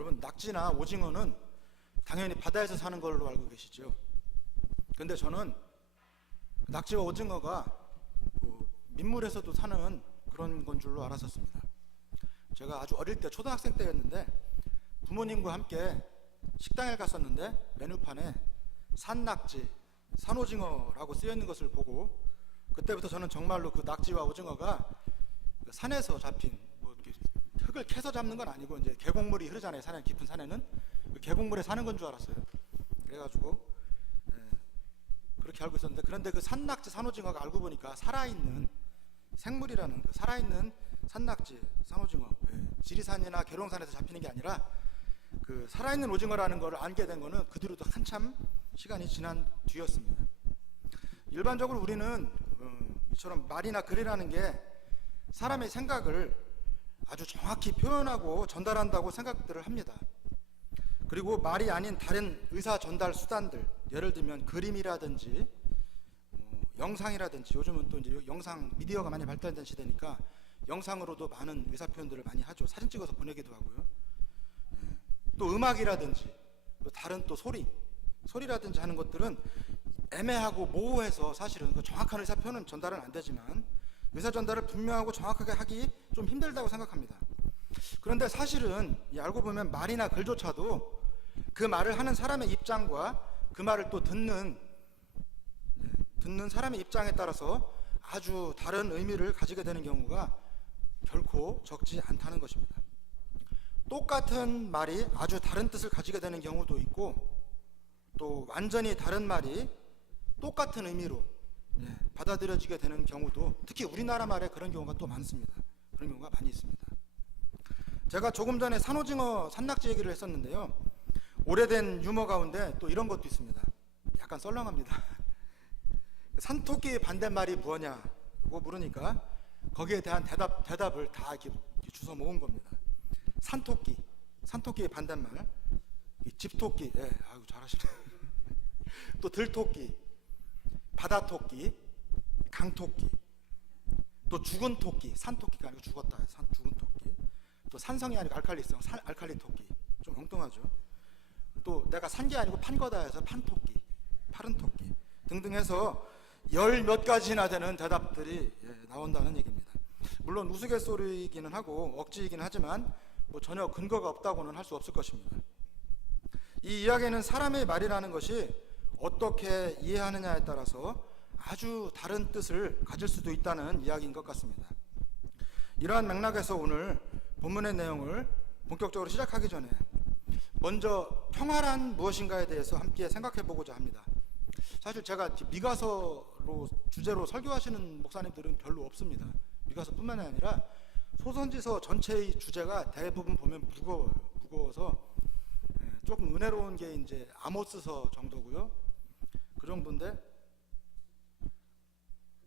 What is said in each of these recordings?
여러분, 낙지나 오징어는 당연히 바다에서 사는 걸로 알고 계시죠. 근데 저는 낙지와 오징어가 민물에서도 사는 그런 건 줄로 알았었습니다. 제가 아주 어릴 때, 초등학생 때였는데 부모님과 함께 식당에 갔었는데 메뉴판에 산낙지, 산오징어라고 쓰여있는 것을 보고 그때부터 저는 정말로 그 낙지와 오징어가 산에서 잡힌, 뭐 이렇게 흙을 캐서 잡는 건 아니고 이제 계곡물이 흐르잖아요. 산에, 깊은 산에는 그 계곡물에 사는 건 줄 알았어요. 그래가지고 그렇게 알고 있었는데, 그런데 그 산낙지, 산오징어가 알고 보니까 살아있는 생물이라는, 그 살아있는 산낙지, 산오징어, 지리산이나 계룡산에서 잡히는 게 아니라 그 살아있는 오징어라는 걸 알게 된 거는 그 뒤로도 한참 시간이 지난 뒤였습니다. 일반적으로 우리는 이처럼 말이나 글이라는 게 사람의 생각을 아주 정확히 표현하고 전달한다고 생각들을 합니다. 그리고 말이 아닌 다른 의사 전달 수단들, 예를 들면 그림이라든지 영상이라든지, 요즘은 또 이제 영상 미디어가 많이 발달된 시대니까 영상으로도 많은 의사 표현들을 많이 하죠. 사진 찍어서 보내기도 하고요. 또 음악이라든지 또 다른 또 소리라든지 하는 것들은 애매하고 모호해서 사실은 그 정확한 의사 표현은 전달은 안 되지만 의사 전달을 분명하고 정확하게 하기 좀 힘들다고 생각합니다. 그런데 사실은 알고 보면 말이나 글조차도 그 말을 하는 사람의 입장과 그 말을 또 듣는 사람의 입장에 따라서 아주 다른 의미를 가지게 되는 경우가 결코 적지 않다는 것입니다. 똑같은 말이 아주 다른 뜻을 가지게 되는 경우도 있고, 또 완전히 다른 말이 똑같은 의미로 받아들여지게 되는 경우도, 특히 우리나라 말에 그런 경우가 또 많습니다. 그런 경우가 많이 있습니다. 제가 조금 전에 산오징어, 산낙지 얘기를 했었는데요, 오래된 유머 가운데 또 이런 것도 있습니다. 약간 썰렁합니다. 산토끼의 반대말이 뭐냐고 물으니까 거기에 대한 대답을 다 이렇게 주워 모은 겁니다. 산토끼의 반대말, 집토끼, 아이고 잘하시네. 또 들토끼, 바다토끼, 강토끼, 또 죽은 토끼, 산토끼가 아니고 죽었다, 죽은 토끼, 또 산성이 아니고 알칼리성, 알칼리 토끼, 좀 엉뚱하죠. 또 내가 산 게 아니고 판 거다 해서 판토끼, 파른 토끼 등등 해서 열 몇 가지나 되는 대답들이 나온다는 얘기입니다. 물론 우스갯소리이기는 하고 억지이긴 하지만 뭐 전혀 근거가 없다고는 할 수 없을 것입니다. 이 이야기는 사람의 말이라는 것이 어떻게 이해하느냐에 따라서 아주 다른 뜻을 가질 수도 있다는 이야기인 것 같습니다. 이러한 맥락에서 오늘 본문의 내용을 본격적으로 시작하기 전에 먼저 평화란 무엇인가에 대해서 함께 생각해 보고자 합니다. 사실 제가 미가서로 주제로 설교하시는 목사님들은 별로 없습니다. 미가서뿐만 아니라 소선지서 전체의 주제가 대부분 보면 무거워서 조금 은혜로운 게 이제 아모스서 정도고요. 그 정도인데,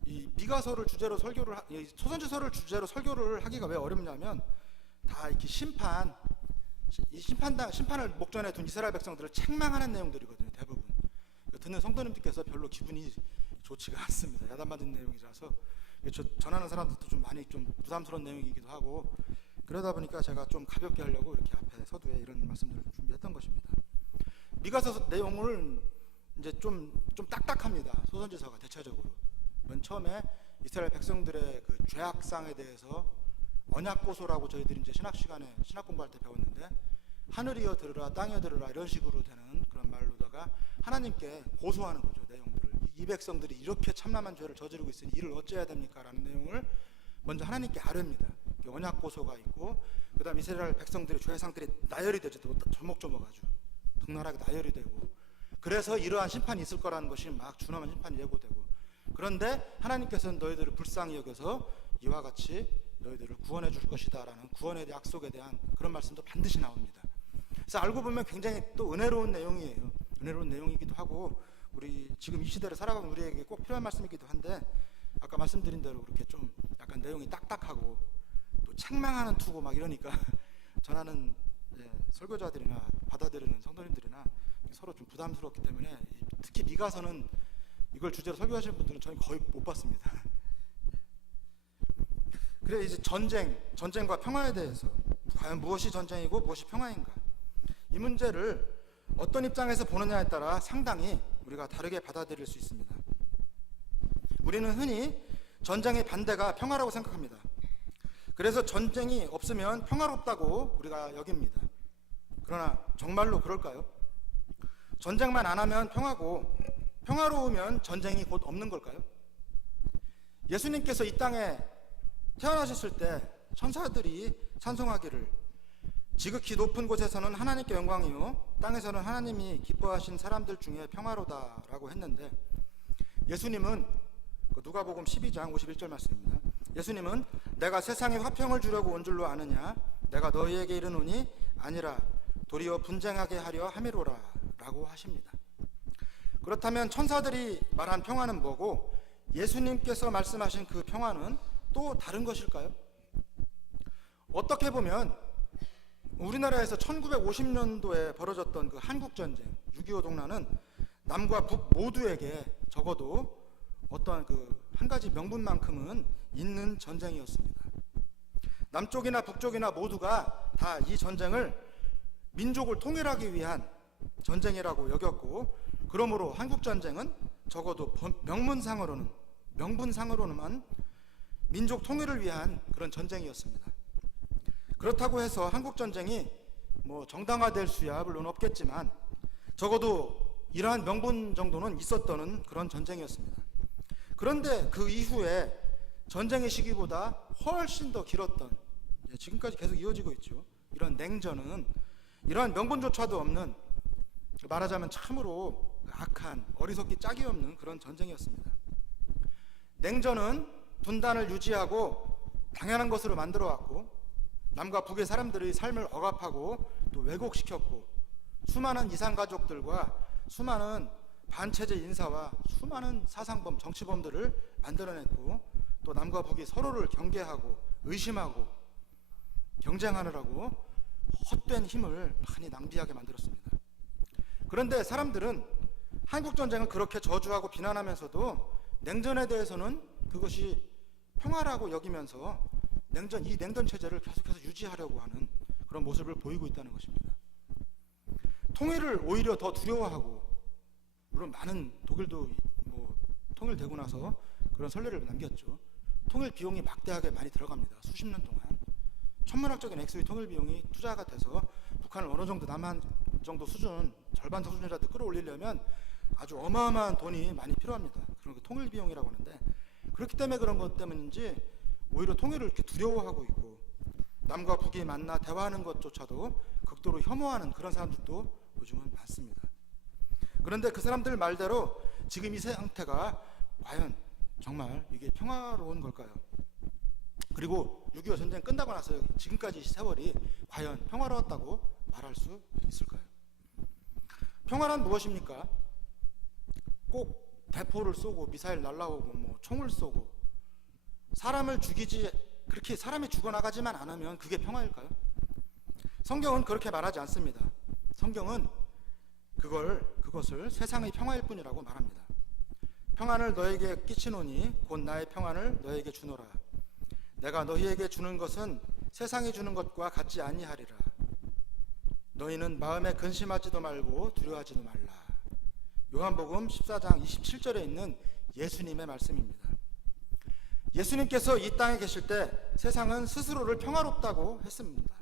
이 미가서를 주제로 소선지서를 주제로 설교를 하기가 왜 어렵냐면, 다 이렇게 심판을 목전에 둔 이스라엘 백성들을 책망하는 내용들이거든요. 대부분 듣는 성도님들께서 별로 기분이 좋지가 않습니다. 야단맞은 내용이라서 전하는 사람들도 좀 많이 좀 부담스러운 내용이기도 하고, 그러다 보니까 제가 좀 가볍게 하려고 이렇게 앞에 서두에 이런 말씀들을 준비했던 것입니다. 미가서 내용을 이제 좀 딱딱합니다. 소선지서가 대체적으로. 맨 처음에 이스라엘 백성들의 그 죄악상에 대해서 언약고소라고 저희들이 이제 신학 시간에 신학 공부할 때 배웠는데, 하늘이여 들으라, 땅이여 들으라, 이런 식으로 되는 그런 말로다가 하나님께 고소하는 거죠. 내용들을, 이 백성들이 이렇게 참남한 죄를 저지르고 있으니 이를 어찌해야 됩니까? 라는 내용을 먼저 하나님께 아뢰입니다. 언약 고소가 있고, 그 다음 이스라엘 백성들의 죄상들이 나열이 되죠. 조목조목 아주 적나라하게 나열이 되고, 그래서 이러한 심판이 있을 거라는 것이 막 준엄한 심판이 예고되고, 그런데 하나님께서는 너희들을 불쌍히 여겨서 이와 같이 너희들을 구원해 줄 것이다 라는 구원의 약속에 대한 그런 말씀도 반드시 나옵니다. 그래서 알고 보면 굉장히 또 은혜로운 내용이에요. 은혜로운 내용이기도 하고, 우리 지금 이 시대를 살아가는 우리에게 꼭 필요한 말씀이기도 한데, 아까 말씀드린 대로 그렇게 좀 약간 내용이 딱딱하고 또 책망하는 투고 막 이러니까 전하는 설교자들이나 받아들이는 성도님들이나 서로 좀 부담스럽기 때문에, 특히 미가서는 이걸 주제로 설교하시는 분들은 저는 거의 못 봤습니다. 그래, 이제 전쟁과 평화에 대해서 과연 무엇이 전쟁이고 무엇이 평화인가, 이 문제를 어떤 입장에서 보느냐에 따라 상당히 우리가 다르게 받아들일 수 있습니다. 우리는 흔히 전쟁의 반대가 평화라고 생각합니다. 그래서 전쟁이 없으면 평화롭다고 우리가 여깁니다. 그러나 정말로 그럴까요? 전쟁만 안 하면 평화고 평화로우면 전쟁이 곧 없는 걸까요? 예수님께서 이 땅에 태어나셨을 때 천사들이 찬송하기를 지극히 높은 곳에서는 하나님께 영광이요 땅에서는 하나님이 기뻐하신 사람들 중에 평화로다라고 했는데, 예수님은 누가복음 12장 51절 말씀입니다. 예수님은 내가 세상에 화평을 주려고 온 줄로 아느냐, 내가 너희에게 이르노니 아니라 도리어 분쟁하게 하려 함이로라 라고 하십니다. 그렇다면 천사들이 말한 평화는 뭐고 예수님께서 말씀하신 그 평화는 또 다른 것일까요? 어떻게 보면 우리나라에서 1950년도에 벌어졌던 그 한국전쟁 6.25 동란은 남과 북 모두에게 적어도 어떠한 그 한 가지 명분만큼은 있는 전쟁이었습니다. 남쪽이나 북쪽이나 모두가 다 이 전쟁을 민족을 통일하기 위한 전쟁이라고 여겼고, 그러므로 한국전쟁은 적어도 명분상으로는 민족 통일을 위한 그런 전쟁이었습니다. 그렇다고 해서 한국전쟁이 정당화될 수야 물론 없겠지만 적어도 이러한 명분 정도는 있었던 그런 전쟁이었습니다. 그런데 그 이후에 전쟁의 시기보다 훨씬 더 길었던, 지금까지 계속 이어지고 있죠, 이런 냉전은 이러한 명분조차도 없는, 말하자면 참으로 악한, 어리석기 짝이 없는 그런 전쟁이었습니다. 냉전은 분단을 유지하고 당연한 것으로 만들어 왔고, 남과 북의 사람들의 삶을 억압하고 또 왜곡시켰고, 수많은 이산가족들과 수많은 반체제 인사와 수많은 사상범, 정치범들을 만들어냈고, 또 남과 북이 서로를 경계하고 의심하고 경쟁하느라고 헛된 힘을 많이 낭비하게 만들었습니다. 그런데 사람들은 한국전쟁을 그렇게 저주하고 비난하면서도 냉전에 대해서는 그것이 평화라고 여기면서 이 냉전 체제를 계속해서 유지하려고 하는 그런 모습을 보이고 있다는 것입니다. 통일을 오히려 더 두려워하고, 물론 많은 독일도 통일되고 나서 그런 선례를 남겼죠. 통일 비용이 막대하게 많이 들어갑니다. 수십 년 동안 천문학적인 액수의 통일 비용이 투자가 돼서 북한을 어느 정도 남한 정도 수준, 절반 수준이라도 끌어올리려면 아주 어마어마한 돈이 많이 필요합니다. 그런 그 통일 비용이라고 하는데, 그렇기 때문에 그런 것 때문인지 오히려 통일을 이렇게 두려워하고 있고, 남과 북이 만나 대화하는 것조차도 극도로 혐오하는 그런 사람들도 요즘은 많습니다. 그런데 그 사람들 말대로 지금 이 상태가 과연 정말 이게 평화로운 걸까요? 그리고 6.25 전쟁 끝나고 나서 지금까지 세월이 과연 평화로웠다고 말할 수 있을까요? 평화란 무엇입니까? 꼭 대포를 쏘고 미사일 날라오고 총을 쏘고 사람을 죽이지, 그렇게 사람이 죽어나가지만 않으면 그게 평화일까요? 성경은 그렇게 말하지 않습니다. 성경은 그것을 세상의 평화일 뿐이라고 말합니다. 평안을 너에게 끼치노니 곧 나의 평안을 너에게 주노라. 내가 너희에게 주는 것은 세상이 주는 것과 같지 아니하리라. 너희는 마음에 근심하지도 말고 두려워하지도 말라. 요한복음 14장 27절에 있는 예수님의 말씀입니다. 예수님께서 이 땅에 계실 때 세상은 스스로를 평화롭다고 했습니다.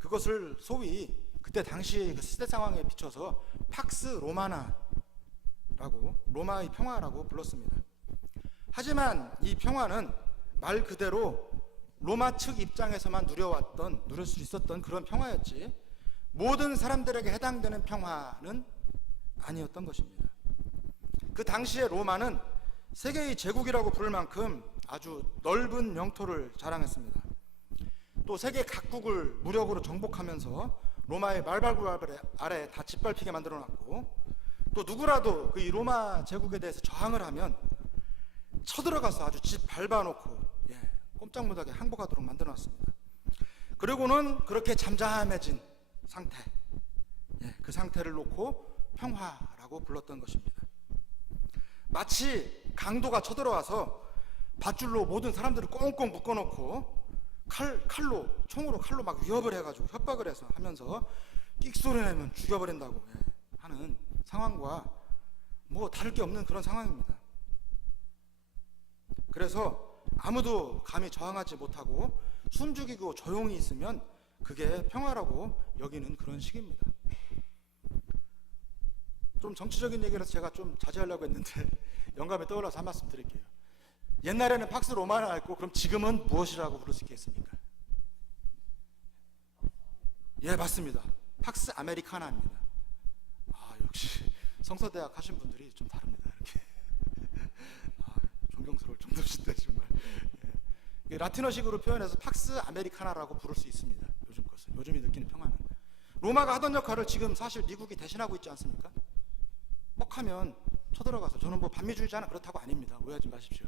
그것을 소위 그때 당시의 그 시대 상황에 비춰서 팍스 로마나라고, 로마의 평화라고 불렀습니다. 하지만 이 평화는 말 그대로 로마 측 입장에서만 누릴 수 있었던 그런 평화였지, 모든 사람들에게 해당되는 평화는 아니었던 것입니다. 그 당시에 로마는 세계의 제국이라고 부를 만큼 아주 넓은 영토를 자랑했습니다. 또 세계 각국을 무력으로 정복하면서 로마의 말발굽 아래 다 짓밟히게 만들어놨고, 또 누구라도 이 로마 제국에 대해서 저항을 하면 쳐들어가서 아주 집 밟아놓고 꼼짝 못하게 항복하도록 만들어놨습니다. 그리고는 그렇게 잠잠해진 상태, 그 상태를 놓고 평화라고 불렀던 것입니다. 마치 강도가 쳐들어와서 밧줄로 모든 사람들을 꽁꽁 묶어놓고 총으로 칼로 막 위협을 해가지고 협박을 해서 하면서 끽소리 내면 죽여버린다고 하는 상황과 뭐 다를 게 없는 그런 상황입니다. 그래서 아무도 감히 저항하지 못하고 숨죽이고 조용히 있으면 그게 평화라고 여기는 그런 시기입니다. 좀 정치적인 얘기라서 제가 좀 자제하려고 했는데 영감이 떠올라서 한 말씀 드릴게요. 옛날에는 팍스 로마나였고 그럼 지금은 무엇이라고 부를 수 있겠습니까? 예, 맞습니다. 팍스 아메리카나입니다. 역시 성서대학 하신 분들이 좀 다릅니다. 이렇게 존경스러울 정도신데 정말. 예. 라틴어식으로 표현해서 팍스 아메리카나라고 부를 수 있습니다. 요즘 것은, 요즘이 느끼는 평화는. 로마가 하던 역할을 지금 사실 미국이 대신하고 있지 않습니까? 뻑하면 쳐들어가서, 저는 뭐 반미주의자는 그렇다고 아닙니다. 오해하지 마십시오.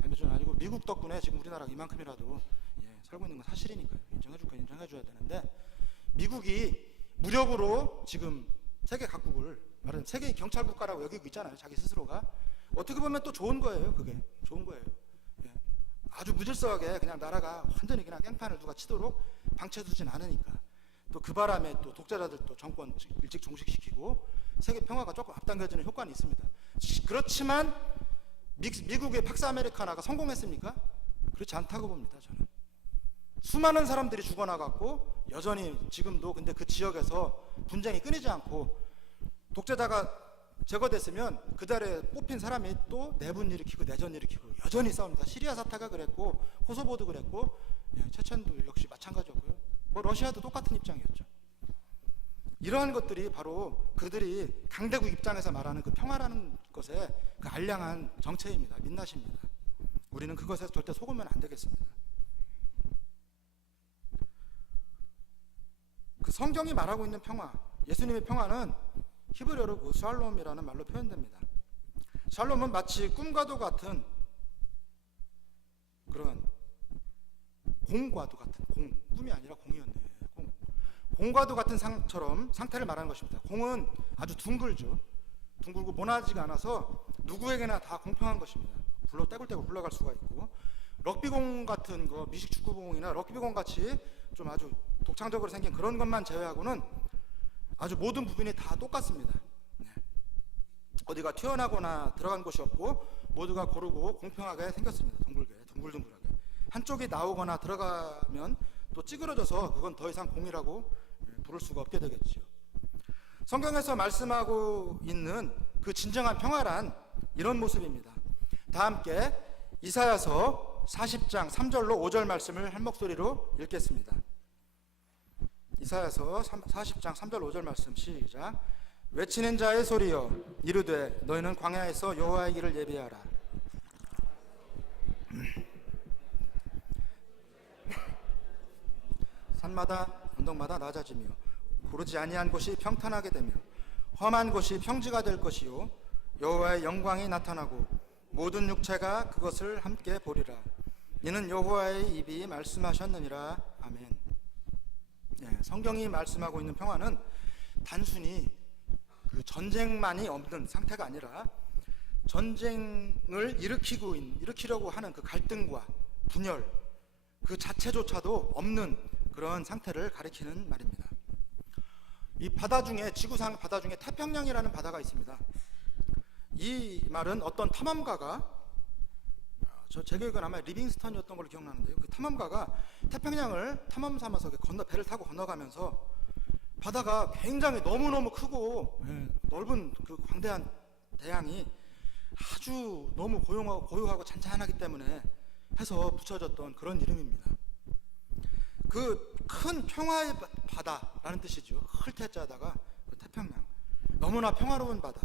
반미주의는 아니고 미국 덕분에 지금 우리나라가 이만큼이라도 살고 있는 건 사실이니까요. 인정해줄 건 인정해줘야 되는데, 미국이 무력으로 지금 세계 각국을, 말하는 세계의 경찰 국가라고 여기고 있잖아요. 자기 스스로가. 어떻게 보면 또 좋은 거예요. 그게 좋은 거예요. 아주 무질서하게 그냥 나라가 완전히 그냥 깽판을 누가 치도록 방치해두진 않으니까. 또 그 바람에 또 독재자들도 정권 일찍 종식시키고 세계 평화가 조금 앞당겨지는 효과는 있습니다. 그렇지만 미국의 팍스 아메리카나가 성공했습니까? 그렇지 않다고 봅니다. 저는 수많은 사람들이 죽어나갔고 여전히 지금도 근데 그 지역에서 분쟁이 끊이지 않고, 독재자가 제거됐으면 그 달에 뽑힌 사람이 또 내분 일으키고 내전 일으키고 여전히 싸웁니다. 시리아 사태가 그랬고, 코소보도 그랬고, 체첸도 역시 마찬가지였고요. 뭐 러시아도 똑같은 입장이었죠. 이러한 것들이 바로 그들이 강대국 입장에서 말하는 그 평화라는 것의 그 알량한 정체입니다. 민낯입니다. 우리는 그것에 절대 속으면 안 되겠습니다. 그 성경이 말하고 있는 평화, 예수님의 평화는 히브리어로 그 샬롬이라는 말로 표현됩니다. 샬롬은 마치 꿈과도 같은 그런 공과도 같은, 꿈이 아니라 공이었네. 공과도 같은 상태를 말하는 것입니다. 공은 아주 둥글죠. 둥글고 모나지가 않아서 누구에게나 다 공평한 것입니다. 떼굴떼굴 굴러갈 수가 있고, 럭비공 같은 거, 미식 축구공이나 럭비공 같이 좀 아주 독창적으로 생긴 그런 것만 제외하고는 아주 모든 부분이 다 똑같습니다. 어디가 튀어나거나 들어간 곳이 없고 모두가 고르고 공평하게 생겼습니다. 둥글둥글하게. 한쪽이 나오거나 들어가면 또 찌그러져서 그건 더 이상 공이라고 부를 수가 없게 되겠죠. 성경에서 말씀하고 있는 그 진정한 평화란 이런 모습입니다. 다 함께 이사야서 40장 3절로 5절 말씀을 한 목소리로 읽겠습니다. 이사야서 40장 3절 5절 말씀 시작. 외치는 자의 소리여 이르되 너희는 광야에서 여호와의 길을 예비하라. 산마다 언덕마다 낮아지며 고르지 아니한 곳이 평탄하게 되며 험한 곳이 평지가 될 것이요 여호와의 영광이 나타나고 모든 육체가 그것을 함께 보리라. 이는 여호와의 입이 말씀하셨느니라. 아멘. 성경이 말씀하고 있는 평화는 단순히 그 전쟁만이 없는 상태가 아니라 전쟁을 일으키려고 하는 그 갈등과 분열 그 자체조차도 없는 그런 상태를 가리키는 말입니다. 이 바다 중에, 지구상 바다 중에 태평양이라는 바다가 있습니다. 이 말은 어떤 탐험가가, 제 기억은 아마 리빙스턴이었던 걸로 기억나는데요. 그 탐험가가 태평양을 탐험 삼아서 배를 타고 건너가면서 바다가 굉장히 너무너무 크고 넓은 그 광대한 대양이 아주 너무 고요하고 잔잔하기 때문에 해서 붙여졌던 그런 이름입니다. 그 큰 평화의 바다라는 뜻이죠. 흘태자다가 태평양, 너무나 평화로운 바다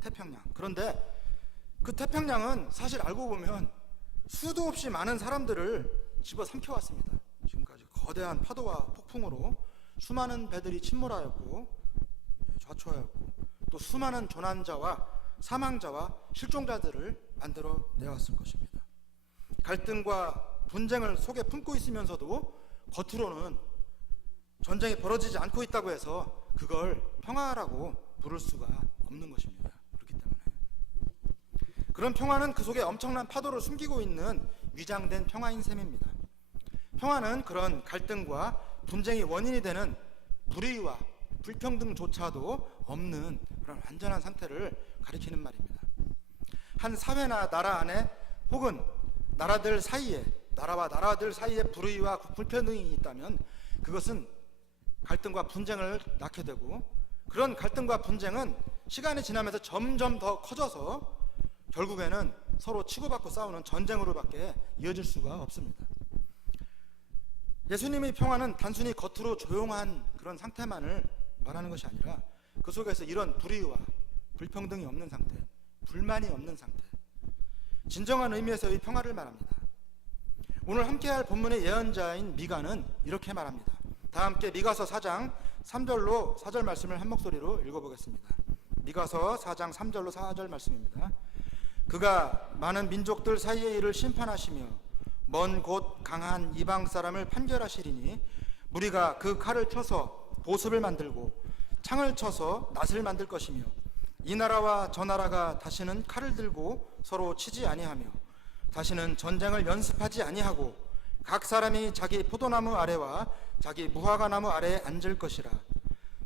태평양. 그런데 그 태평양은 사실 알고 보면 수도 없이 많은 사람들을 집어삼켜왔습니다. 지금까지 거대한 파도와 폭풍으로 수많은 배들이 침몰하였고 좌초하였고 또 수많은 조난자와 사망자와 실종자들을 만들어 내왔을 것입니다. 갈등과 분쟁을 속에 품고 있으면서도 겉으로는 전쟁이 벌어지지 않고 있다고 해서 그걸 평화라고 부를 수가 없는 것입니다. 그렇기 때문에 그런 평화는 그 속에 엄청난 파도를 숨기고 있는 위장된 평화인 셈입니다. 평화는 그런 갈등과 분쟁이 원인이 되는 불평등조차도 없는 그런 완전한 상태를 가리키는 말입니다. 한 사회나 나라 안에 혹은 나라들 사이에, 나라와 나라들 사이에 불의와 불평등이 있다면 그것은 갈등과 분쟁을 낳게 되고, 그런 갈등과 분쟁은 시간이 지나면서 점점 더 커져서 결국에는 서로 치고받고 싸우는 전쟁으로밖에 이어질 수가 없습니다. 예수님의 평화는 단순히 겉으로 조용한 그런 상태만을 말하는 것이 아니라 그 속에서 이런 불의와 불평등이 없는 상태, 불만이 없는 상태, 진정한 의미에서의 평화를 말합니다. 오늘 함께할 본문의 예언자인 미가는 이렇게 말합니다. 다 함께 미가서 4장 3절로 4절 말씀을 한 목소리로 읽어보겠습니다. 미가서 4장 3절로 4절 말씀입니다. 그가 많은 민족들 사이의 일을 심판하시며 먼 곳 강한 이방 사람을 판결하시리니 무리가 그 칼을 쳐서 보습을 만들고 창을 쳐서 낫을 만들 것이며 이 나라와 저 나라가 다시는 칼을 들고 서로 치지 아니하며 다시는 전쟁을 연습하지 아니하고 각 사람이 자기 포도나무 아래와 자기 무화과나무 아래에 앉을 것이라.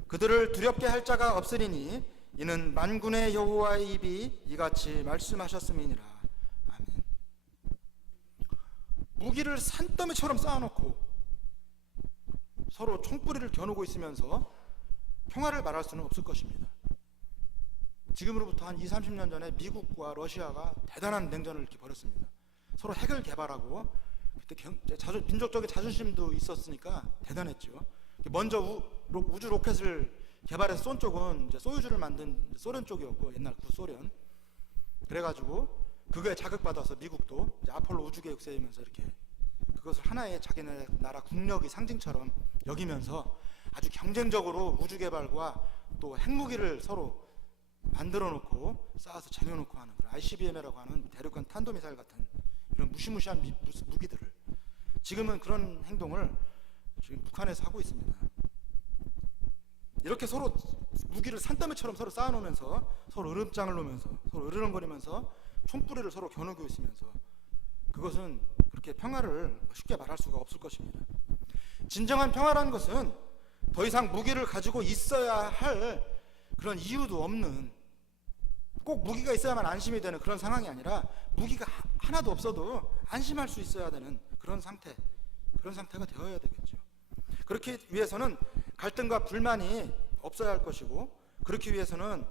그들을 두렵게 할 자가 없으리니 이는 만군의 여호와의 입이 이같이 말씀하셨음이니라. 아멘. 무기를 산더미처럼 쌓아놓고 서로 총뿌리를 겨누고 있으면서 평화를 말할 수는 없을 것입니다. 지금으로부터 한 20-30년 전에 미국과 러시아가 대단한 냉전을 이렇게 벌였습니다. 서로 핵을 개발하고 그때 민족적인 자존심도 있었으니까 대단했죠. 먼저 우주 로켓을 개발해서 쏜 쪽은 이제 소유주를 만든 소련 쪽이었고, 옛날 구소련. 그래가지고 그거에 자극받아서 미국도 이제 아폴로 우주계획 세우면서 이렇게 그것을 하나의 자기네 나라 국력의 상징처럼 여기면서 아주 경쟁적으로 우주 개발과 또 핵무기를 서로 만들어 놓고 쌓아서 쟁여놓고 하는 그런 ICBM이라고 하는 대륙간 탄도미사일 같은 이런 무시무시한 무기들을 지금은 그런 행동을 지금 북한에서 하고 있습니다. 이렇게 서로 무기를 산더미처럼 서로 쌓아놓으면서 서로 으름장을 놓으면서 서로 으르렁거리면서 총뿌리를 서로 겨누고 있으면서 그것은 그렇게 평화를 쉽게 말할 수가 없을 것입니다. 진정한 평화라는 것은 더 이상 무기를 가지고 있어야 할 그런 이유도 없는, 꼭 무기가 있어야만 안심이 되는 그런 상황이 아니라 무기가 하나도 없어도 안심할 수 있어야 되는 그런 상태가 되어야 되겠죠. 그렇기 위해서는 갈등과 불만이 없어야 할 것이고, 그렇기 위해서는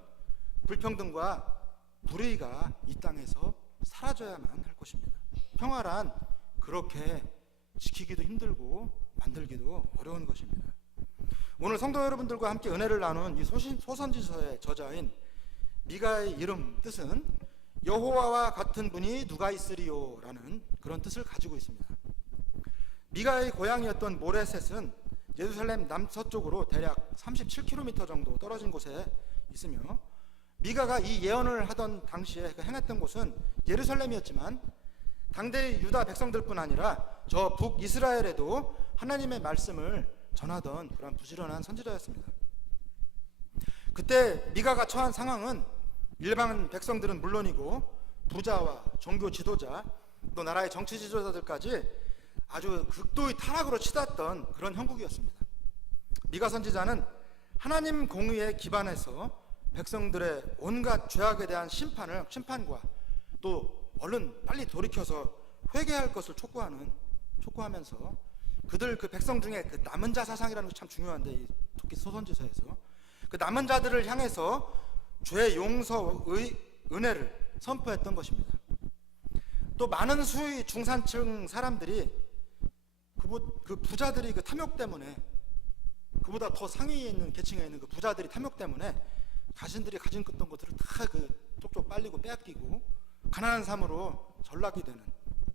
불평등과 불의가 이 땅에서 사라져야만 할 것입니다. 평화란 그렇게 지키기도 힘들고 만들기도 어려운 것입니다. 오늘 성도 여러분들과 함께 은혜를 나눈 이 소선지서의 저자인 미가의 이름 뜻은 여호와와 같은 분이 누가 있으리요 라는 그런 뜻을 가지고 있습니다. 미가의 고향이었던 모레셋은 예루살렘 남서쪽으로 대략 37km 정도 떨어진 곳에 있으며, 미가가 이 예언을 하던 당시에 행했던 곳은 예루살렘이었지만 당대의 유다 백성들뿐 아니라 저 북이스라엘에도 하나님의 말씀을 전하던 그런 부지런한 선지자였습니다. 그때 미가가 처한 상황은 일반 백성들은 물론이고 부자와 종교 지도자 또 나라의 정치 지도자들까지 아주 극도의 타락으로 치닫던 그런 형국이었습니다. 미가 선지자는 하나님 공의에 기반해서 백성들의 온갖 죄악에 대한 심판과 또 얼른 빨리 돌이켜서 회개할 것을 촉구하면서 그들 그 백성 중에 그 남은 자 사상이라는 것이 참 중요한데, 특히 소선지서에서 그 남은 자들을 향해서 죄 용서의 은혜를 선포했던 것입니다. 또 많은 수의 중산층 사람들이 그 부자들이 그 탐욕 때문에, 그보다 더 상위에 있는 계층에 있는 그 부자들이 탐욕 때문에 자신들이 가진 것들을 다 그 쪽쪽 빨리고 빼앗기고 가난한 삶으로 전락이 되는,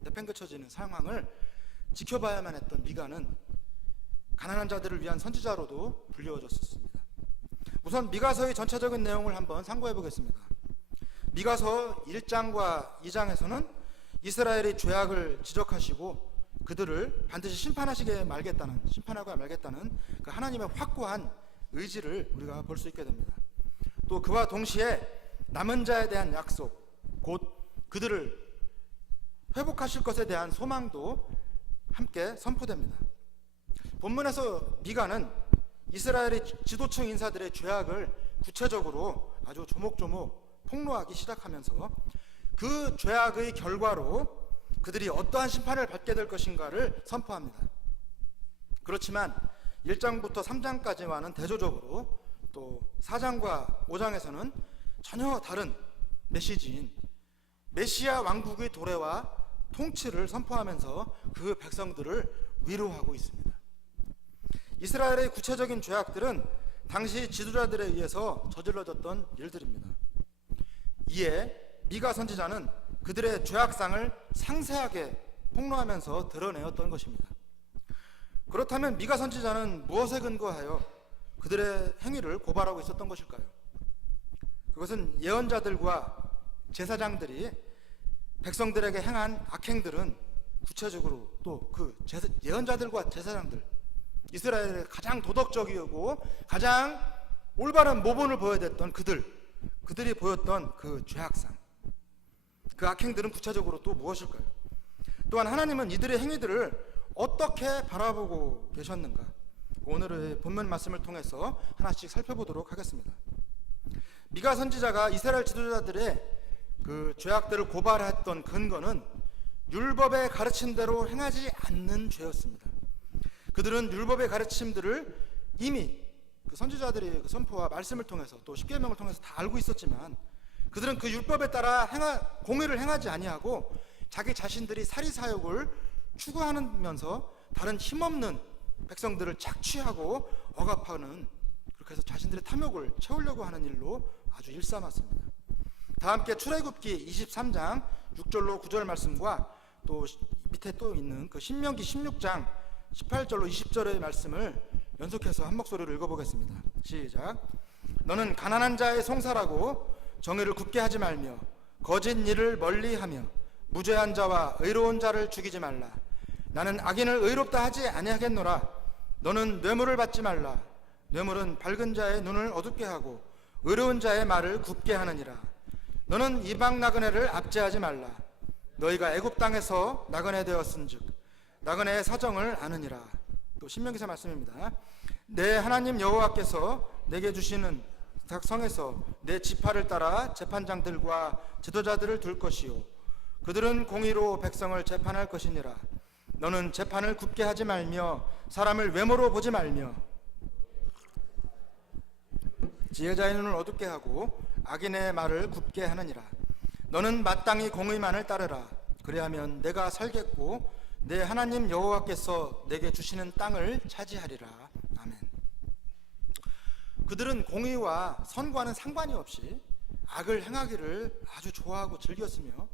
내팽개쳐지는 상황을 지켜봐야만 했던 미가는 가난한 자들을 위한 선지자로도 불리워졌습니다. 우선 미가서의 전체적인 내용을 한번 참고해 보겠습니다. 미가서 1장과 2장에서는 이스라엘의 죄악을 지적하시고 그들을 반드시 심판하고야 말겠다는 그 하나님의 확고한 의지를 우리가 볼 수 있게 됩니다. 또 그와 동시에 남은 자에 대한 약속, 곧 그들을 회복하실 것에 대한 소망도 함께 선포됩니다. 본문에서 미가는 이스라엘의 지도층 인사들의 죄악을 구체적으로 아주 조목조목 폭로하기 시작하면서 그 죄악의 결과로 그들이 어떠한 심판을 받게 될 것인가를 선포합니다. 그렇지만 1장부터 3장까지와는 대조적으로 또 4장과 5장에서는 전혀 다른 메시지인 메시아 왕국의 도래와 통치를 선포하면서 그 백성들을 위로하고 있습니다. 이스라엘의 구체적인 죄악들은 당시 지도자들에 의해서 저질러졌던 일들입니다. 이에 미가 선지자는 그들의 죄악상을 상세하게 폭로하면서 드러내었던 것입니다. 그렇다면 미가 선지자는 무엇에 근거하여 그들의 행위를 고발하고 있었던 것일까요? 그것은 예언자들과 제사장들이 백성들에게 행한 악행들은 구체적으로 또 그 예언자들과 제사장들, 이스라엘의 가장 도덕적이고 가장 올바른 모본을 보여야 됐던 그들이 보였던 그 죄악상, 그 악행들은 구체적으로 또 무엇일까요? 또한 하나님은 이들의 행위들을 어떻게 바라보고 계셨는가? 오늘의 본문 말씀을 통해서 하나씩 살펴보도록 하겠습니다. 미가 선지자가 이스라엘 지도자들의 그 죄악들을 고발했던 근거는 율법의 가르침대로 행하지 않는 죄였습니다. 그들은 율법의 가르침들을 이미 그 선지자들의 그 선포와 말씀을 통해서 또 십계명을 통해서 다 알고 있었지만 그들은 그 율법에 따라 공의를 행하지 아니하고 자기 자신들이 사리사욕을 추구하면서 다른 힘없는 백성들을 착취하고 억압하는, 그렇게 해서 자신들의 탐욕을 채우려고 하는 일로 아주 일삼았습니다. 다 함께 출애굽기 23장 6절로 9절 말씀과 또 밑에 또 있는 그 신명기 16장 18절로 20절의 말씀을 연속해서 한 목소리로 읽어보겠습니다. 시작. 너는 가난한 자의 송사라고 정의를 굽게 하지 말며 거짓 일을 멀리하며 무죄한 자와 의로운 자를 죽이지 말라. 나는 악인을 의롭다 하지 아니하겠노라. 너는 뇌물을 받지 말라. 뇌물은 밝은 자의 눈을 어둡게 하고 의로운 자의 말을 굽게 하느니라. 너는 이방 나그네를 압제하지 말라. 너희가 애굽 땅에서 나그네 되었은즉 나그네의 사정을 아느니라. 또 신명기사 말씀입니다. 내 하나님 여호와께서 내게 주시는 성에서 내 지파를 따라 재판장들과 지도자들을 둘 것이요 그들은 공의로 백성을 재판할 것이니라. 너는 재판을 굽게 하지 말며 사람을 외모로 보지 말며 지혜자의 눈을 어둡게 하고 악인의 말을 굽게 하느니라. 너는 마땅히 공의만을 따르라. 그리하면 내가 살겠고 내 하나님 여호와께서 내게 주시는 땅을 차지하리라. 아멘. 그들은 공의와 선과는 상관이 없이 악을 행하기를 아주 좋아하고 즐겼으며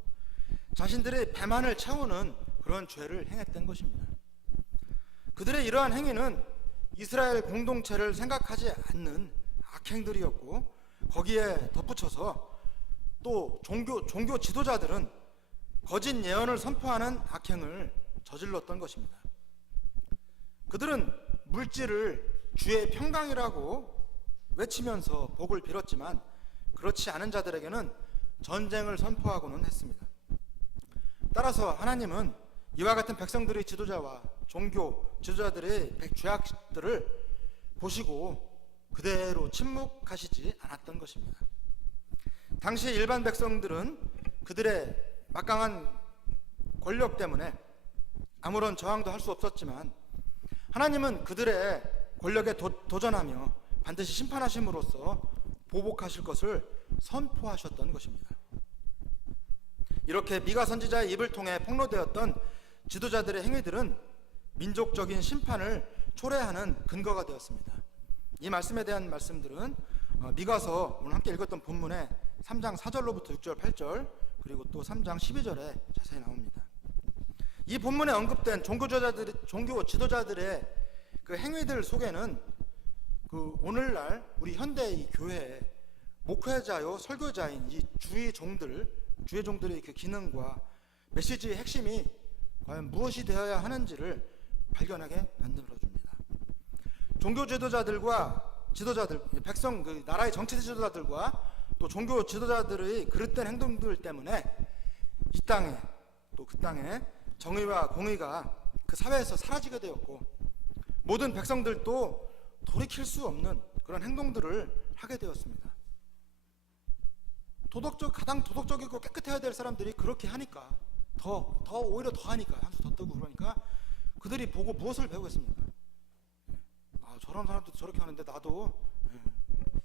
자신들의 배만을 채우는 그런 죄를 행했던 것입니다. 그들의 이러한 행위는 이스라엘 공동체를 생각하지 않는 악행들이었고 거기에 덧붙여서 또 종교 지도자들은 거짓 예언을 선포하는 악행을 저질렀던 것입니다. 그들은 물질을 주의 평강이라고 외치면서 복을 빌었지만 그렇지 않은 자들에게는 전쟁을 선포하고는 했습니다. 따라서 하나님은 이와 같은 백성들의 지도자와 종교 지도자들의 죄악들을 보시고 그대로 침묵하시지 않았던 것입니다. 당시 일반 백성들은 그들의 막강한 권력 때문에 아무런 저항도 할 수 없었지만 하나님은 그들의 권력에 도전하며 반드시 심판하심으로써 보복하실 것을 선포하셨던 것입니다. 이렇게 미가 선지자의 입을 통해 폭로되었던 지도자들의 행위들은 민족적인 심판을 초래하는 근거가 되었습니다. 이 말씀에 대한 말씀들은 미가서 오늘 함께 읽었던 본문의 3장 4절로부터 6절 8절 그리고 또 3장 12절에 자세히 나옵니다. 이 본문에 언급된 종교 지도자들의 그 행위들 속에는 그 오늘날 우리 현대의 교회의 목회자요 설교자인 이 주의 종들의 그 기능과 메시지의 핵심이 과연 무엇이 되어야 하는지를 발견하게 만들어줍니다. 종교 지도자들과 백성 그 나라의 정치 지도자들과 또 종교 지도자들의 그릇된 행동들 때문에 이 땅에 또 그 땅에 정의와 공의가 그 사회에서 사라지게 되었고 모든 백성들도 돌이킬 수 없는 그런 행동들을 하게 되었습니다. 가장 도덕적이고 깨끗해야 될 사람들이 그렇게 하니까 오히려 더 하니까 한수 더 뜨고 그러니까 그들이 보고 무엇을 배우겠습니까? 저런 사람도 저렇게 하는데 나도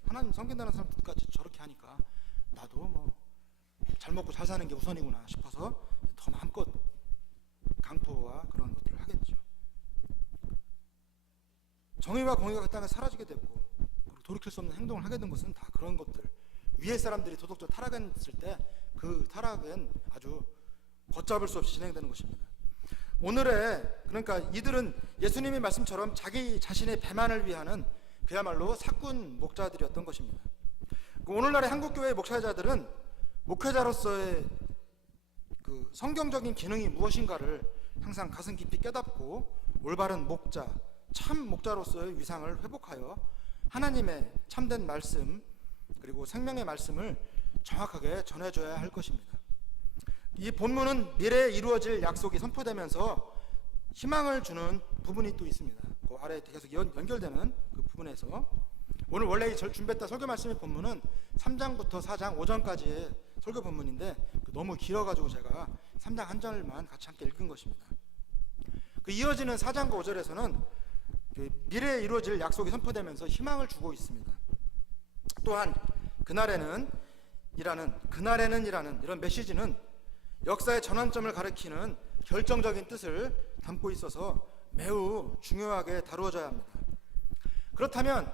하나님 섬긴다는 사람들까지 저렇게 하니까 나도 뭐 잘 먹고 잘 사는 게 우선이구나 싶어서 더 마음껏 강포와 그런 것들을 하겠죠. 정의와 공의가 그 땅에 사라지게 됐고 돌이킬 수 없는 행동을 하게 된 것은 다 그런 것들, 위에 사람들이 도덕적으로 타락했을 때 그 타락은 아주 걷잡을 수 없이 진행되는 것입니다. 그러니까 이들은 예수님의 말씀처럼 자기 자신의 배만을 위하는 그야말로 사꾼 목자들이었던 것입니다. 오늘날의 한국교회의 목회자들은 목회자로서의 그 성경적인 기능이 무엇인가를 항상 가슴 깊이 깨닫고 올바른 목자, 참 목자로서의 위상을 회복하여 하나님의 참된 말씀 그리고 생명의 말씀을 정확하게 전해줘야 할 것입니다. 이 본문은 미래에 이루어질 약속이 선포되면서 희망을 주는 부분이 또 있습니다. 그 아래에 계속 연결되는 그 부분에서 오늘 원래 준비했던 설교 말씀의 본문은 3장부터 4장 5장까지의 설교 본문인데 너무 길어가지고 제가 3장 한 절만 같이 함께 읽은 것입니다. 그 이어지는 4장과 5절에서는 미래에 이루어질 약속이 선포되면서 희망을 주고 있습니다. 또한 그날에는 이라는 이런 메시지는 역사의 전환점을 가리키는 결정적인 뜻을 담고 있어서 매우 중요하게 다루어져야 합니다. 그렇다면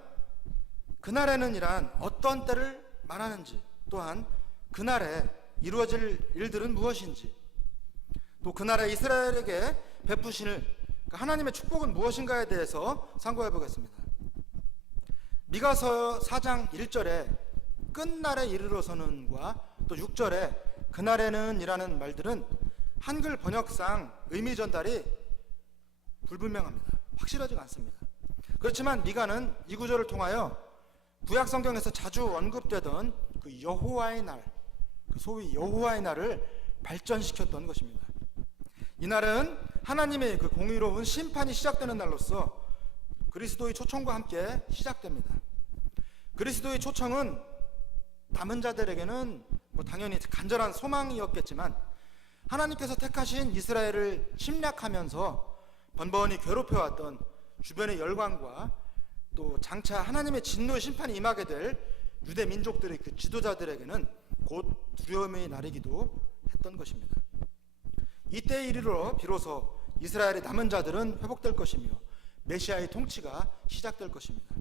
그날에는 이란 어떤 때를 말하는지, 또한 그날에 이루어질 일들은 무엇인지, 또 그날에 이스라엘에게 베푸실 하나님의 축복은 무엇인가에 대해서 상고해 보겠습니다. 미가서 4장 1절에 끝날에 이르러서는과 또 6절에 그날에는 이라는 말들은 한글 번역상 의미 전달이 불분명합니다. 확실하지가 않습니다. 그렇지만 미가는 이 구절을 통하여 구약 성경에서 자주 언급되던 그 여호와의 날, 그 소위 여호와의 날을 발전시켰던 것입니다. 이 날은 하나님의 그 공의로운 심판이 시작되는 날로서 그리스도의 초청과 함께 시작됩니다. 그리스도의 초청은 남은 자들에게는 당연히 간절한 소망이었겠지만 하나님께서 택하신 이스라엘을 침략하면서 번번이 괴롭혀왔던 주변의 열강과 또 장차 하나님의 진노의 심판이 임하게 될 유대 민족들의 그 지도자들에게는 곧 두려움의 날이기도 했던 것입니다. 이때에 이르러 비로소 이스라엘의 남은 자들은 회복될 것이며 메시아의 통치가 시작될 것입니다.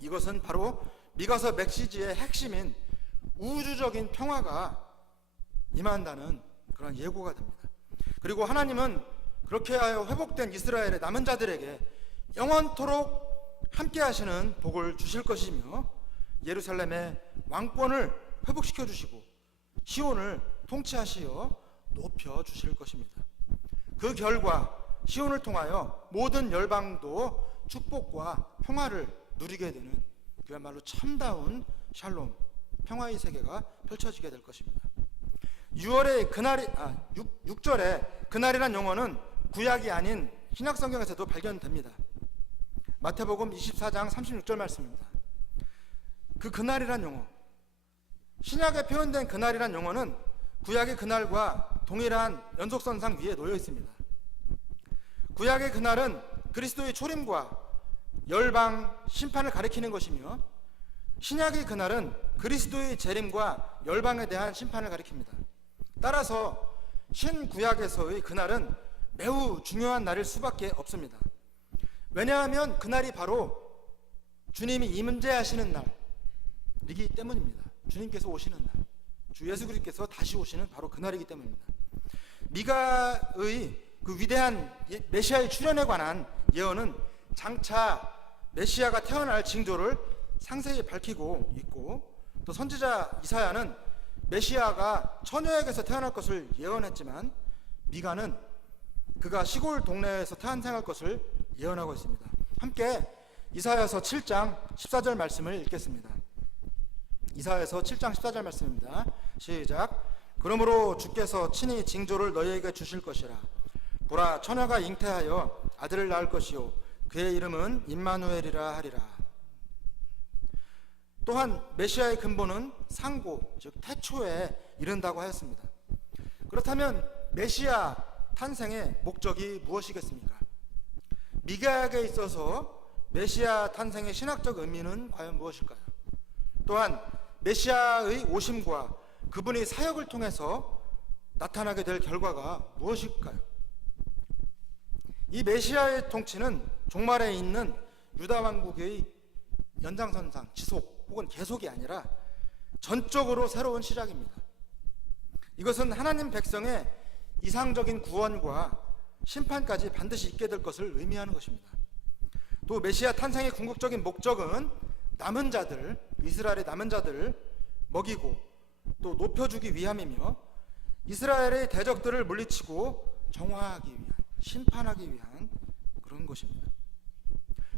이것은 바로 미가서 메시지의 핵심인 우주적인 평화가 임한다는 그런 예고가 됩니다. 그리고 하나님은 그렇게 하여 회복된 이스라엘의 남은 자들에게 영원토록 함께 하시는 복을 주실 것이며 예루살렘의 왕권을 회복시켜 주시고 시온을 통치하시어 높여 주실 것입니다. 그 결과 시온을 통하여 모든 열방도 축복과 평화를 누리게 되는 그야말로 참다운 샬롬, 평화의 세계가 펼쳐지게 될 것입니다. 6절에 그날이란 용어는 구약이 아닌 신약 성경에서도 발견됩니다. 마태복음 24장 36절 말씀입니다. 그 그날이란 용어, 신약에 표현된 그날이란 용어는 구약의 그날과 동일한 연속선상 위에 놓여 있습니다. 구약의 그날은 그리스도의 초림과 열방 심판을 가리키는 것이며 신약의 그날은 그리스도의 재림과 열방에 대한 심판을 가리킵니다. 따라서 신구약에서의 그날은 매우 중요한 날일 수밖에 없습니다. 왜냐하면 그날이 바로 주님이 임재하시는 날이기 때문입니다. 주님께서 오시는 날, 주 예수 그리스도께서 다시 오시는 바로 그날이기 때문입니다. 미가의 그 위대한 메시아의 출현에 관한 예언은 장차 메시아가 태어날 징조를 상세히 밝히고 있고, 또 선지자 이사야는 메시아가 처녀에게서 태어날 것을 예언했지만 미가는 그가 시골 동네에서 탄생할 것을 예언하고 있습니다. 함께 이사야서 7장 14절 말씀을 읽겠습니다. 이사야서 7장 14절 말씀입니다. 시작. 그러므로 주께서 친히 징조를 너희에게 주실 것이라. 보라, 처녀가 잉태하여 아들을 낳을 것이요 그의 이름은 임마누엘이라 하리라. 또한 메시아의 근본은 상고, 즉 태초에 이른다고 하였습니다. 그렇다면 메시아 탄생의 목적이 무엇이겠습니까? 미가약에 있어서 메시아 탄생의 신학적 의미는 과연 무엇일까요? 또한 메시아의 오심과 그분의 사역을 통해서 나타나게 될 결과가 무엇일까요? 이 메시아의 통치는 종말에 있는 유다 왕국의 연장선상, 지속 혹은 계속이 아니라 전적으로 새로운 시작입니다. 이것은 하나님 백성의 이상적인 구원과 심판까지 반드시 있게 될 것을 의미하는 것입니다. 또 메시아 탄생의 궁극적인 목적은 남은 자들, 이스라엘의 남은 자들을 먹이고 또 높여주기 위함이며 이스라엘의 대적들을 물리치고 정화하기 위한, 심판하기 위한 그런 것입니다.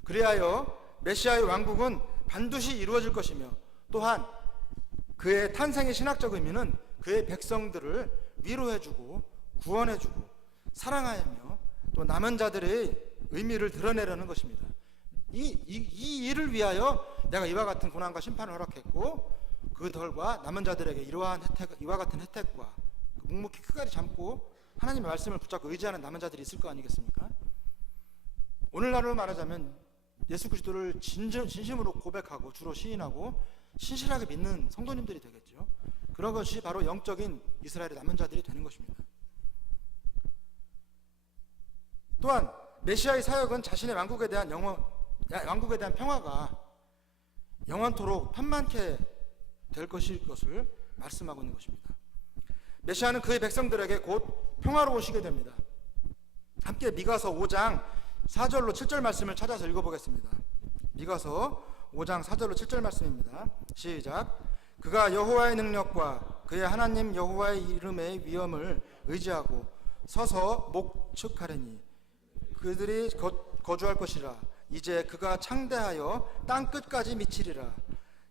그리하여 메시아의 왕국은 반드시 이루어질 것이며 또한 그의 탄생의 신학적 의미는 그의 백성들을 위로해주고 구원해주고 사랑하며 또 남은 자들의 의미를 드러내려는 것입니다. 이 일을 위하여 내가 이와 같은 고난과 심판을 허락했고 그 덜과 남은 자들에게 이와 같은 혜택과 묵묵히 끝까지 참고 하나님의 말씀을 붙잡고 의지하는 남은 자들이 있을 거 아니겠습니까? 오늘날로 말하자면 예수 그리스도를 진심으로 고백하고 주로 시인하고 신실하게 믿는 성도님들이 되겠죠. 그런 것이 바로 영적인 이스라엘의 남은 자들이 되는 것입니다. 또한 메시아의 사역은 자신의 왕국에 대한 평화가 영원토록 편만케 될 것일 것을 말씀하고 있는 것입니다. 메시아는 그의 백성들에게 곧 평화로우시게 됩니다. 함께 미가서 5장 4절로 7절 말씀을 찾아서 읽어보겠습니다. 미가서 5장 4절로 7절 말씀입니다. 시작. 그가 여호와의 능력과 그의 하나님 여호와의 이름의 위엄을 의지하고 서서 목축하려니 그들이 거주할 것이라. 이제 그가 창대하여 땅 끝까지 미치리라.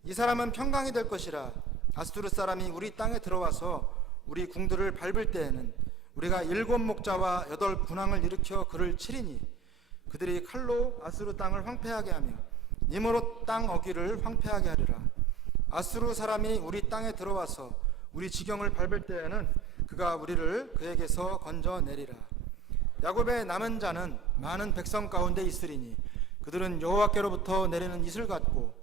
이 사람은 평강이 될 것이라. 아수르 사람이 우리 땅에 들어와서 우리 궁들을 밟을 때에는 우리가 7 목자와 8 군왕을 일으켜 그를 치리니 그들이 칼로 아수르 땅을 황폐하게 하며 니므롯 땅 어귀를 황폐하게 하리라. 아수르 사람이 우리 땅에 들어와서 우리 지경을 밟을 때에는 그가 우리를 그에게서 건져내리라. 야곱의 남은 자는 많은 백성 가운데 있으리니 그들은 여호와께로부터 내리는 이슬 같고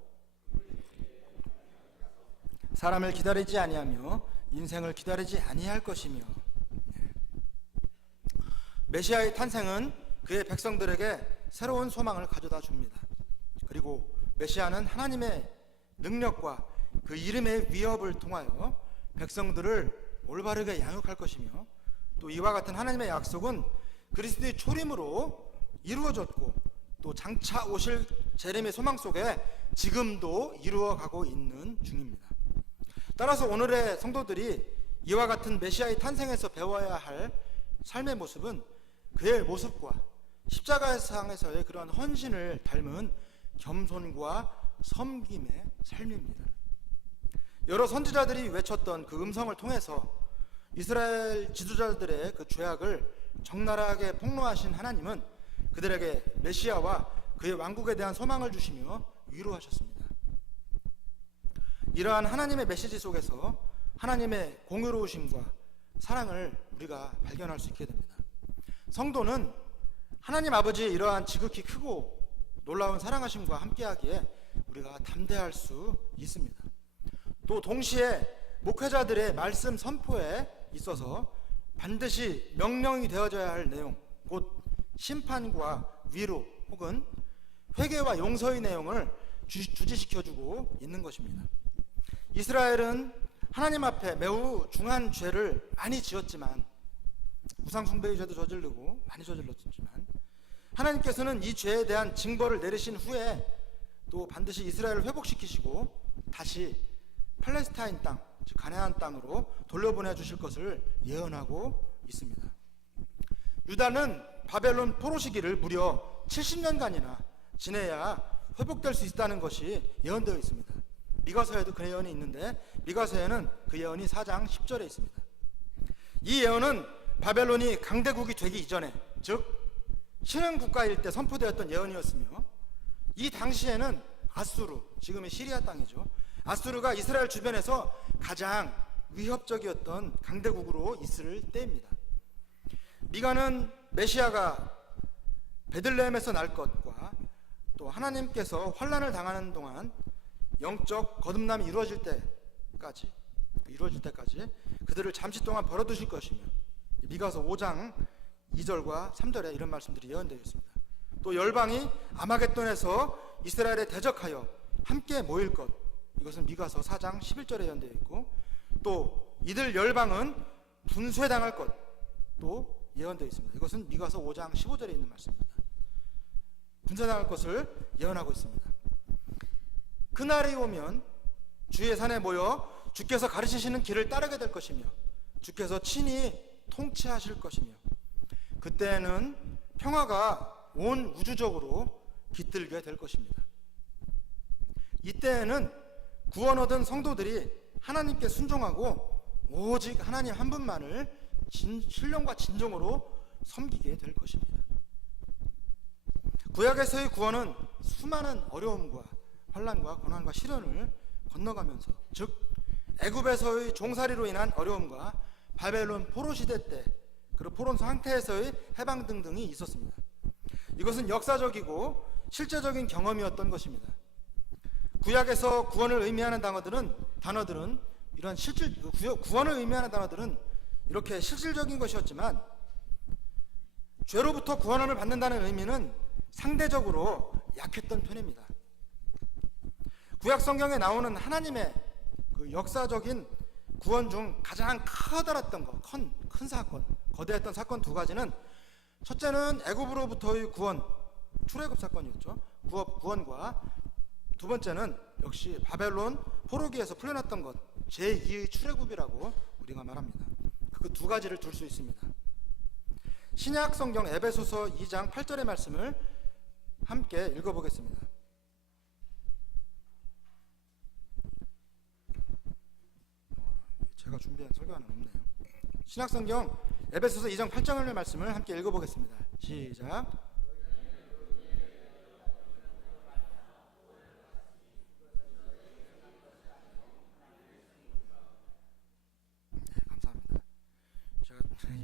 사람을 기다리지 아니하며 인생을 기다리지 아니할 것이며. 메시아의 탄생은 그의 백성들에게 새로운 소망을 가져다 줍니다. 그리고 메시아는 하나님의 능력과 그 이름의 위협을 통하여 백성들을 올바르게 양육할 것이며 또 이와 같은 하나님의 약속은 그리스도의 초림으로 이루어졌고 또 장차 오실 재림의 소망 속에 지금도 이루어가고 있는 중입니다. 따라서 오늘의 성도들이 이와 같은 메시아의 탄생에서 배워야 할 삶의 모습은 그의 모습과 십자가상에서의 그러한 헌신을 닮은 겸손과 섬김의 삶입니다. 여러 선지자들이 외쳤던 그 음성을 통해서 이스라엘 지도자들의 그 죄악을 적나라하게 폭로하신 하나님은 그들에게 메시아와 그의 왕국에 대한 소망을 주시며 위로하셨습니다. 이러한 하나님의 메시지 속에서 하나님의 공의로우심과 사랑을 우리가 발견할 수 있게 됩니다. 성도는 하나님 아버지의 이러한 지극히 크고 놀라운 사랑하심과 함께하기에 우리가 담대할 수 있습니다. 또 동시에 목회자들의 말씀 선포에 있어서 반드시 명령이 되어져야 할 내용, 곧 심판과 위로 혹은 회개와 용서의 내용을 주지시켜주고 있는 것입니다. 이스라엘은 하나님 앞에 매우 중한 죄를 많이 지었지만 우상숭배의 죄도 저지르고 많이 저질렀지만 하나님께서는 이 죄에 대한 징벌을 내리신 후에 또 반드시 이스라엘을 회복시키시고 다시 팔레스타인 땅, 즉 가나안 땅으로 돌려보내 주실 것을 예언하고 있습니다. 유다는 바벨론 포로 시기를 무려 70년간이나 지내야 회복될 수 있다는 것이 예언되어 있습니다. 미가서에도 그 예언이 있는데 미가서에는 그 예언이 4장 10절에 있습니다. 이 예언은 바벨론이 강대국이 되기 이전에, 즉 신흥 국가일 때 선포되었던 예언이었으며, 이 당시에는 아수르, 지금의 시리아 땅이죠, 아수르가 이스라엘 주변에서 가장 위협적이었던 강대국으로 있을 때입니다. 미가는 메시아가 베들레헴에서 날 것과 또 하나님께서 환난을 당하는 동안 영적 거듭남이 이루어질 때까지 그들을 잠시 동안 벌어두실 것이며, 미가서 5장 2절과 3절에 이런 말씀들이 예언되어 있습니다. 또 열방이 아마겟돈에서 이스라엘에 대적하여 함께 모일 것, 이것은 미가서 4장 11절에 예언되어 있고, 또 이들 열방은 분쇄당할 것도 예언되어 있습니다. 이것은 미가서 5장 15절에 있는 말씀입니다. 분쇄당할 것을 예언하고 있습니다. 그날이 오면 주의 산에 모여 주께서 가르치시는 길을 따르게 될 것이며, 주께서 친히 통치하실 것이며, 그때는 평화가 온 우주적으로 깃들게 될 것입니다. 이때에는 구원 얻은 성도들이 하나님께 순종하고 오직 하나님 한 분만을 신령과 진정으로 섬기게 될 것입니다. 구약에서의 구원은 수많은 어려움과 환난과 고난과 시련을 건너가면서, 즉 애굽에서의 종살이로 인한 어려움과 바벨론 포로 시대 때 그리고 포로 상태에서의 해방 등등이 있었습니다. 이것은 역사적이고 실제적인 경험이었던 것입니다. 구약에서 구원을 의미하는 단어들은 이런 구원을 의미하는 단어들은 이렇게 실질적인 것이었지만, 죄로부터 구원을 받는다는 의미는 상대적으로 약했던 편입니다. 구약 성경에 나오는 하나님의 그 역사적인 구원 중 가장 커다랐던 것, 큰 사건, 거대했던 사건 두 가지는, 첫째는 애굽으로부터의 구원, 출애굽 사건이었죠. 구원과 두 번째는 역시 바벨론 포로기에서 풀려났던 것, 제2의 출애굽이라고 우리가 말합니다. 그 두 가지를 둘 수 있습니다. 신약 성경 에베소서 2장 8절의 말씀을 함께 읽어보겠습니다. 제가 준비한 설교는 없네요. 신약 성경 에베소서 2장 8절의 말씀을 함께 읽어보겠습니다. 시작.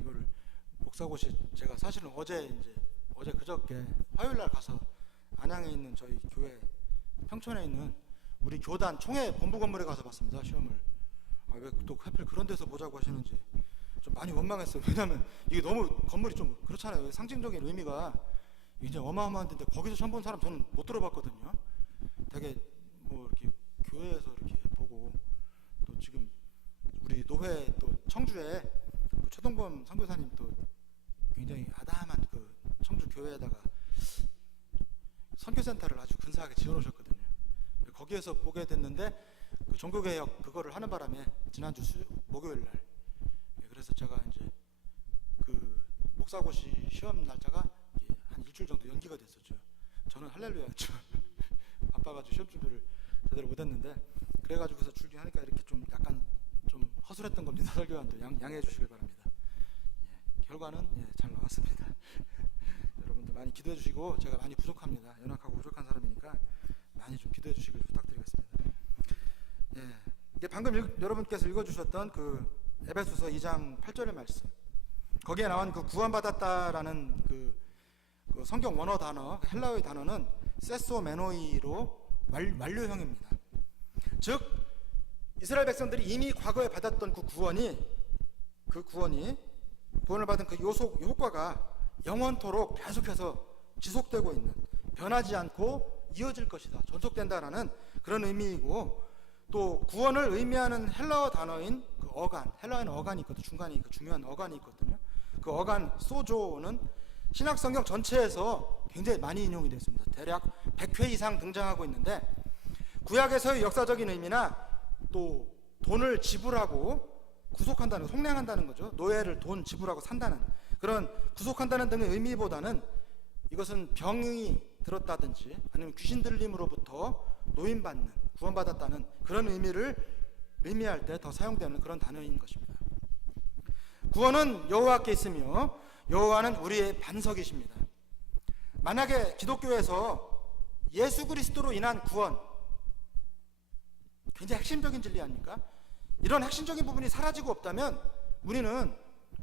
이거를 목사고시 제가 사실은 어제 그저께 화요일 날 가서 안양에 있는 저희 교회 평촌에 있는 우리 교단 총회 본부 건물에 가서 봤습니다. 시험을. 왜 또 하필 그런 데서 보자고 하시는지 좀 많이 원망했어요. 왜냐면 이게 너무 건물이 좀 그렇잖아요. 상징적인 의미가 이제 어마어마한 데인데 거기서 처음 본 사람 저는 못 들어봤거든요. 되게 뭐 이렇게 교회에서 이렇게 보고, 또 지금 우리 노회 또 청주에 최동범 선교사님 또 굉장히 아담한 그 청주 교회에다가 선교센터를 아주 근사하게 지어놓으셨거든요. 거기에서 보게 됐는데 그 종교개혁 그거를 하는 바람에 지난주 목요일 날, 그래서 제가 이제 그 목사고시 시험 날짜가 한 일주일 정도 연기가 됐었죠. 저는 할렐루야였죠. 바빠가지고 시험 준비를 제대로 못했는데, 그래가지고서 출기하니까 이렇게 좀 약간 좀 허술했던 겁니다. 설교관도 양해해 주시길 바랍니다. 결과는 잘 나왔습니다. 여러분들 많이 기도해 주시고, 제가 많이 부족합니다. 연약하고 부족한 사람이니까 많이 좀 기도해 주시길 부탁드리겠습니다. 이게 방금 여러분께서 읽어주셨던 그 에베소서 2장 8절의 말씀, 거기에 나온 그 구원받았다라는 그 성경 원어 단어, 헬라어의 단어는 세소메노이로 완료형입니다. 즉 이스라엘 백성들이 이미 과거에 받았던 구원을 받은 그 효과가 영원토록 계속해서 지속되고 있는, 변하지 않고 이어질 것이다, 전속된다라는 그런 의미이고, 또 구원을 의미하는 헬라어 단어인 그 어간, 헬라어에는 어간이 있거든요. 중간에 그 중요한 어간이 있거든요. 그 어간 소조는 신약 성경 전체에서 굉장히 많이 인용이 되어 있습니다. 대략 100회 이상 등장하고 있는데, 구약에서의 역사적인 의미나 또 돈을 지불하고 구속한다는, 속량한다는 거죠. 노예를 돈 지불하고 산다는 그런, 구속한다는 등의 의미보다는 이것은 병이 들었다든지 아니면 귀신 들림으로부터 노인받는, 구원받았다는 그런 의미를 의미할 때 더 사용되는 그런 단어인 것입니다. 구원은 여호와께 있으며 여호와는 우리의 반석이십니다. 만약에 기독교에서 예수 그리스도로 인한 구원, 굉장히 핵심적인 진리 아닙니까? 이런 핵심적인 부분이 사라지고 없다면 우리는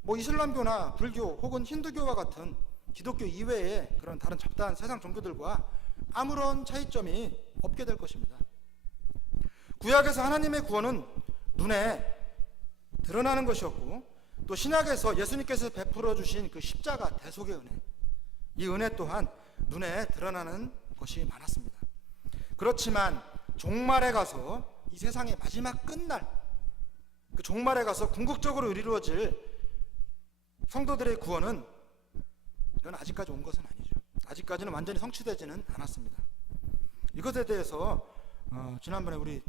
뭐 이슬람교나 불교 혹은 힌두교와 같은 기독교 이외의 그런 다른 잡다한 세상 종교들과 아무런 차이점이 없게 될 것입니다. 구약에서 하나님의 구원은 눈에 드러나는 것이었고, 또 신약에서 예수님께서 베풀어 주신 그 십자가 대속의 은혜, 이 은혜 또한 눈에 드러나는 것이 많았습니다. 그렇지만 종말에 가서, 이 세상의 마지막 끝날 그 종말에 가서 궁극적으로 이루어질 성도들의 구원은 이건 아직까지 온 것은 아니죠. 아직까지는 완전히 성취되지는 않았습니다. 이것에 대해서 지난번에 우리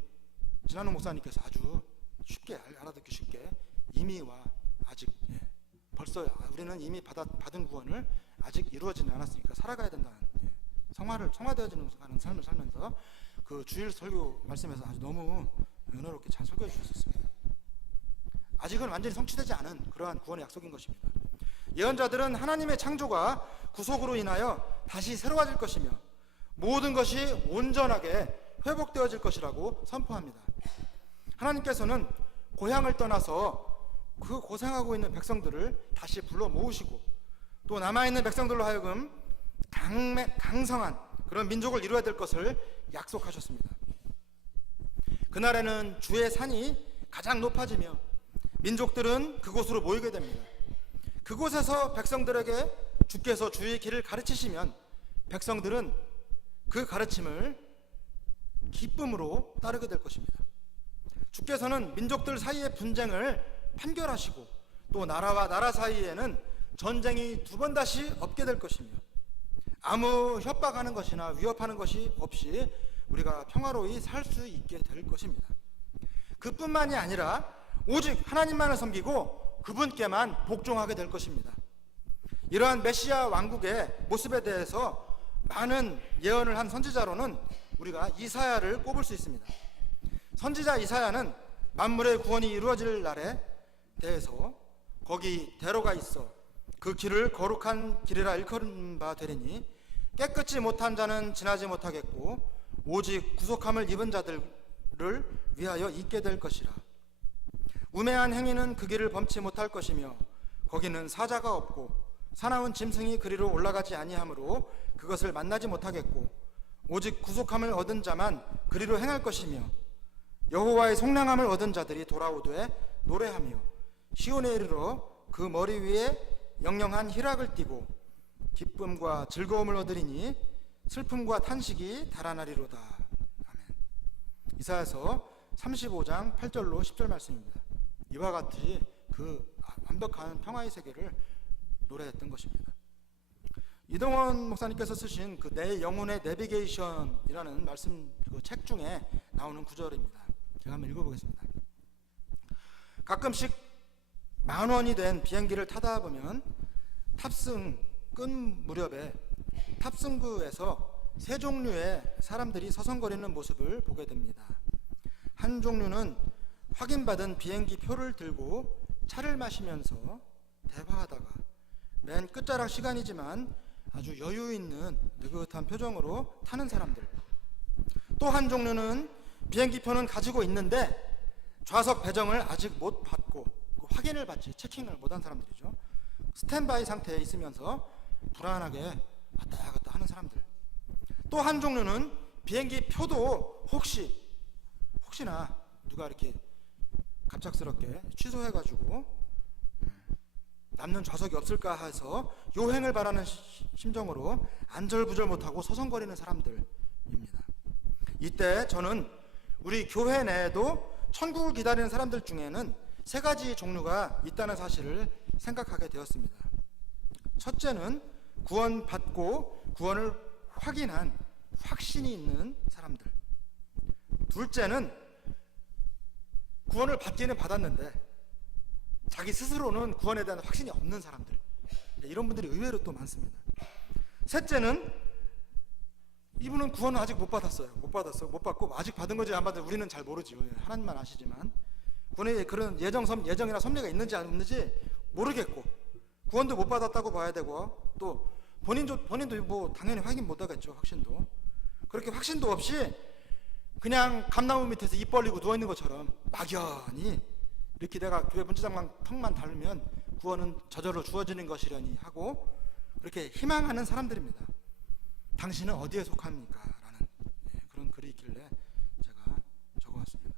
진한우 목사님께서 아주 쉽게 알아듣기 쉽게 이미와 아직, 벌써 우리는 이미 받은 구원을 아직 이루어지지 않았으니까 살아가야 된다는, 성화되어지는 삶을 살면서 그 주일 설교 말씀에서 아주 너무 은혜롭게 잘 설교해 주셨습니다. 아직은 완전히 성취되지 않은 그러한 구원의 약속인 것입니다. 예언자들은 하나님의 창조가 구속으로 인하여 다시 새로워질 것이며 모든 것이 온전하게 회복되어질 것이라고 선포합니다. 하나님께서는 고향을 떠나서 그 고생하고 있는 백성들을 다시 불러 모으시고, 또 남아있는 백성들로 하여금 강성한 그런 민족을 이루어야 될 것을 약속하셨습니다. 그날에는 주의 산이 가장 높아지며 민족들은 그곳으로 모이게 됩니다. 그곳에서 백성들에게 주께서 주의 길을 가르치시면 백성들은 그 가르침을 기쁨으로 따르게 될 것입니다. 주께서는 민족들 사이의 분쟁을 판결하시고, 또 나라와 나라 사이에는 전쟁이 두 번 다시 없게 될 것이며 아무 협박하는 것이나 위협하는 것이 없이 우리가 평화로이 살 수 있게 될 것입니다. 그뿐만이 아니라 오직 하나님만을 섬기고 그분께만 복종하게 될 것입니다. 이러한 메시아 왕국의 모습에 대해서 많은 예언을 한 선지자로는 우리가 이사야를 꼽을 수 있습니다. 선지자 이사야는 만물의 구원이 이루어질 날에 대해서 거기 대로가 있어 그 길을 거룩한 길이라 일컬은 바 되리니 깨끗이 못한 자는 지나지 못하겠고 오직 구속함을 입은 자들을 위하여 있게 될 것이라. 우매한 행위는 그 길을 범치 못할 것이며 거기는 사자가 없고 사나운 짐승이 그리로 올라가지 아니하므로 그것을 만나지 못하겠고 오직 구속함을 얻은 자만 그리로 행할 것이며 여호와의 속량함을 얻은 자들이 돌아오되 노래하며 시온에 이르러 그 머리 위에 영영한 희락을 띠고 기쁨과 즐거움을 얻으리니 슬픔과 탄식이 달아나리로다. 아멘. 이사야서 35장 8절로 10절 말씀입니다. 이와 같이 그 완벽한 평화의 세계를 노래했던 것입니다. 이동원 목사님께서 쓰신 그 내 영혼의 내비게이션이라는 말씀 그 책 중에 나오는 구절입니다. 제가 한번 읽어보겠습니다. 가끔씩 10,000원이 된 비행기를 타다 보면 탑승 끝 무렵에 탑승구에서 세 종류의 사람들이 서성거리는 모습을 보게 됩니다. 한 종류는 확인받은 비행기 표를 들고 차를 마시면서 대화하다가 맨 끝자락 시간이지만 아주 여유 있는 느긋한 표정으로 타는 사람들. 또 한 종류는 비행기 표는 가지고 있는데 좌석 배정을 아직 못 받고 확인을 받지 체킹을 못한 사람들이죠. 스탠바이 상태에 있으면서 불안하게 왔다 갔다 하는 사람들. 또 한 종류는 비행기 표도 혹시나 누가 이렇게 갑작스럽게 취소해가지고 남는 좌석이 없을까 해서 요행을 바라는 심정으로 안절부절 못하고 서성거리는 사람들입니다. 이때 저는 우리 교회 내에도 천국을 기다리는 사람들 중에는 세 가지 종류가 있다는 사실을 생각하게 되었습니다. 첫째는 구원받고 구원을 확인한 확신이 있는 사람들. 둘째는 구원을 받기는 받았는데 자기 스스로는 구원에 대한 확신이 없는 사람들. 이런 분들이 의외로 또 많습니다. 셋째는 이분은 구원을 아직 못 받았어요. 못 받고 아직 받은 건지 안 받은 우리는 잘 모르죠. 하나님만 아시지만 구원에 그런 예정이나 섭리가 있는지 없는지 모르겠고 구원도 못 받았다고 봐야 되고 또 본인도 뭐 당연히 확인 못 하겠죠. 확신도. 그렇게 확신도 없이 그냥 감나무 밑에서 입 벌리고 누워 있는 것처럼 막연히 이렇게 내가 교회 문지장만 턱만 닳으면 구원은 저절로 주어지는 것이려니 하고 그렇게 희망하는 사람들입니다. 당신은 어디에 속합니까? 라는 그런 글이 있길래 제가 적어왔습니다.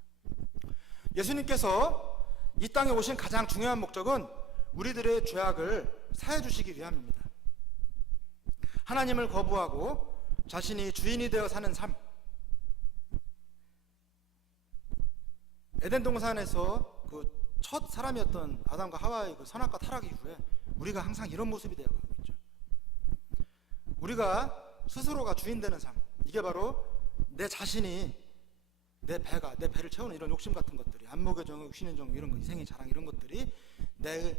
예수님께서 이 땅에 오신 가장 중요한 목적은 우리들의 죄악을 사해 주시기 위함입니다. 하나님을 거부하고 자신이 주인이 되어 사는 삶. 에덴 동산에서 그 첫 사람이었던 아담과 하와의 그 선악과 타락 이후에 우리가 항상 이런 모습이 되어가고 있죠. 우리가 스스로가 주인 되는 삶. 이게 바로 내 자신이 내 배를 채우는 이런 욕심 같은 것들이, 안목의 정욕, 육신의 정욕, 이런 거, 이생의 자랑, 이런 것들이 내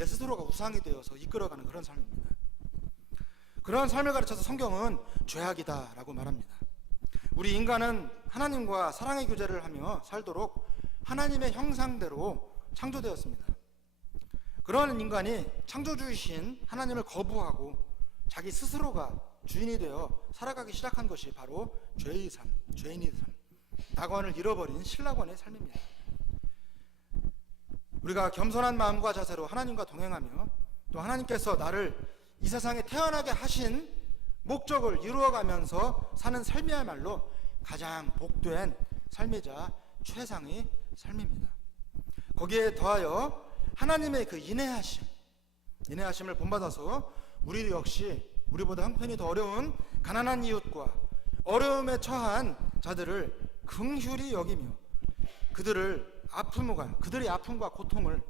스스로가 우상이 되어서 이끌어가는 그런 삶입니다. 그런 삶을 가르쳐서 성경은 죄악이다라고 말합니다. 우리 인간은 하나님과 사랑의 교제를 하며 살도록 하나님의 형상대로 창조되었습니다. 그런 인간이 창조주이신 하나님을 거부하고 자기 스스로가 주인이 되어 살아가기 시작한 것이 바로 죄의 삶, 죄인의 삶, 낙원을 잃어버린 신락원의 삶입니다. 우리가 겸손한 마음과 자세로 하나님과 동행하며 또 하나님께서 나를 이 세상에 태어나게 하신 목적을 이루어가면서 사는 삶이야말로 가장 복된 삶이자 최상의 삶입니다. 거기에 더하여 하나님의 그 인내하심을 본받아서 우리 역시 우리보다 형편이 더 어려운 가난한 이웃과 어려움에 처한 자들을 긍휼히 여기며 그들의 아픔과 고통을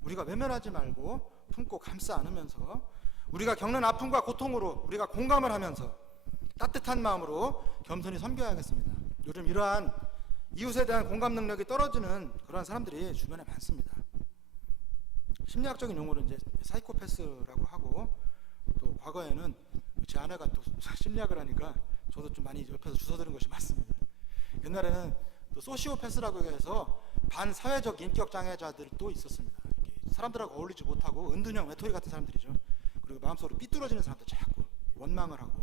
우리가 외면하지 말고 품고 감싸 안으면서 우리가 겪는 아픔과 고통으로 우리가 공감을 하면서 따뜻한 마음으로 겸손히 섬겨야겠습니다. 요즘 이러한 이웃에 대한 공감 능력이 떨어지는 그러한 사람들이 주변에 많습니다. 심리학적인 용어로 이제 사이코패스라고 하고, 또 과거에는 제 아내가 또 심리학을 하니까 저도 좀 많이 옆에서 주워들은 것이 많습니다. 옛날에는 또 소시오패스라고 해서 반사회적 인격 장애자들도 있었습니다. 사람들하고 어울리지 못하고 은둔형 외톨이 같은 사람들이죠. 그리고 마음속으로 삐뚤어지는 사람들, 자꾸 원망을 하고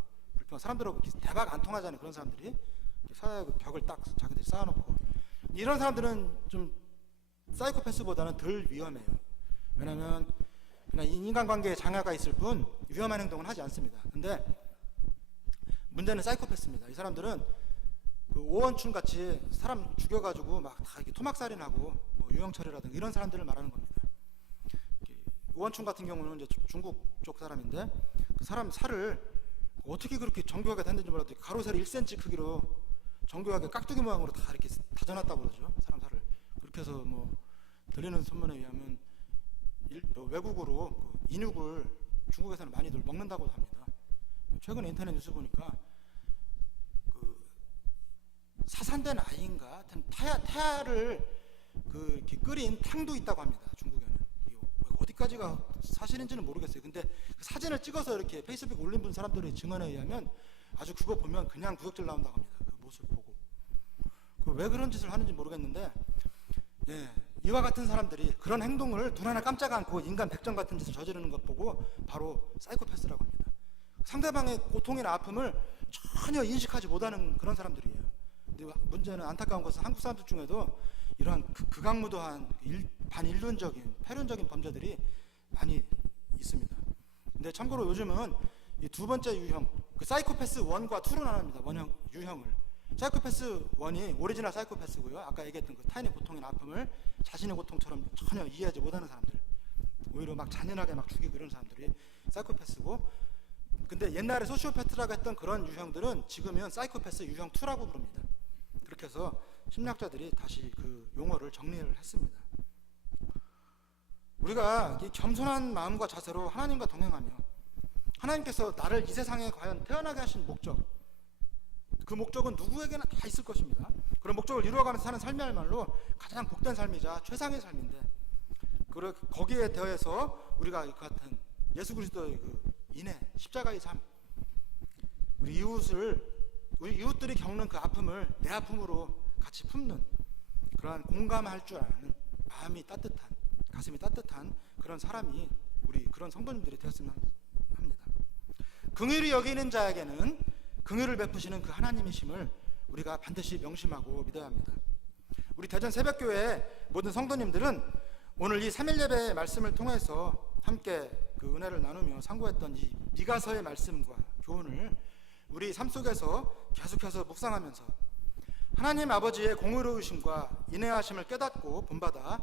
사람들하고 대화가 안 통하자는 그런 사람들이 사회의 벽을 딱 자기들이 쌓아놓고, 이런 사람들은 좀 사이코패스보다는 덜 위험해요. 왜냐하면 그냥 인간관계에 장애가 있을 뿐 위험한 행동은 하지 않습니다. 근데 문제는 사이코패스입니다. 이 사람들은 그 오원춘 같이 사람 죽여가지고 막 다 토막살인하고 뭐 유영철이라든가 이런 사람들을 말하는 겁니다. 오원춘 같은 경우는 이제 중국 쪽 사람인데 그 사람 살을 어떻게 그렇게 정교하게 했는지 몰라도 가로세로 1cm 크기로 정교하게 깍두기 모양으로 다 이렇게 다져놨다고 그러죠. 사람 살을. 그렇게 해서 뭐 들리는 소문에 의하면 외국으로 그 인육을 중국에서는 많이들 먹는다고 합니다. 최근에 인터넷 뉴스 보니까 그 사산된 아이인가 하여튼 태아를 그 이렇게 끓인 탕도 있다고 합니다. 중국에는. 어디까지가 사실인지는 모르겠어요. 근데 그 사진을 찍어서 이렇게 페이스북에 올린 분 사람들의 증언에 의하면 아주 그거 보면 그냥 구역질 나온다고 합니다. 그 모습 보고. 왜 그런 짓을 하는지 모르겠는데, 이와 같은 사람들이 그런 행동을 눈 하나 깜짝 않고 인간 백정 같은 짓을 저지르는 것 보고 바로 사이코패스라고 합니다. 상대방의 고통이나 아픔을 전혀 인식하지 못하는 그런 사람들이에요. 근데 문제는, 안타까운 것은 한국 사람들 중에도 이러한 극악무도한 반인륜적인 패륜적인 범죄들이 많이 있습니다. 근데 참고로 요즘은 이 두 번째 유형, 그 사이코패스 1과 2로 나눕니다. 유형을. 사이코패스 1이 오리지널 사이코패스고요. 아까 얘기했던 그 타인의 고통이나 아픔을 자신의 고통처럼 전혀 이해하지 못하는 사람들, 오히려 막 잔인하게 막 죽이고 이런 사람들이 사이코패스고, 근데 옛날에 소시오패스라고 했던 그런 유형들은 지금은 사이코패스 유형 2라고 부릅니다. 그렇게 해서 심리학자들이 다시 그 용어를 정리를 했습니다. 우리가 이 겸손한 마음과 자세로 하나님과 동행하며 하나님께서 나를 이 세상에 과연 태어나게 하신 목적, 그 목적은 누구에게나 다 있을 것입니다. 그런 목적을 이루어가면서 사는 삶이야말로 가장 복된 삶이자 최상의 삶인데, 거기에 더해서 우리가 그 같은 예수 그리스도의 그 인애, 십자가의 삶, 우리 이웃들이 겪는 그 아픔을 내 아픔으로 같이 품는 그러한 공감할 줄 아는 마음이 따뜻한, 가슴이 따뜻한 그런 사람이 우리 그런 성도님들이 되었으면 합니다. 긍휼히 여기는 자에게는 긍휼을 베푸시는 그 하나님이심을 우리가 반드시 명심하고 믿어야 합니다. 우리 대전 새벽교회 모든 성도님들은 오늘 이 3일 예배의 말씀을 통해서 함께 그 은혜를 나누며 상고했던 이 미가서의 말씀과 교훈을 우리 삶 속에서 계속해서 묵상하면서 하나님 아버지의 공의로우심과 인내하심을 깨닫고 본받아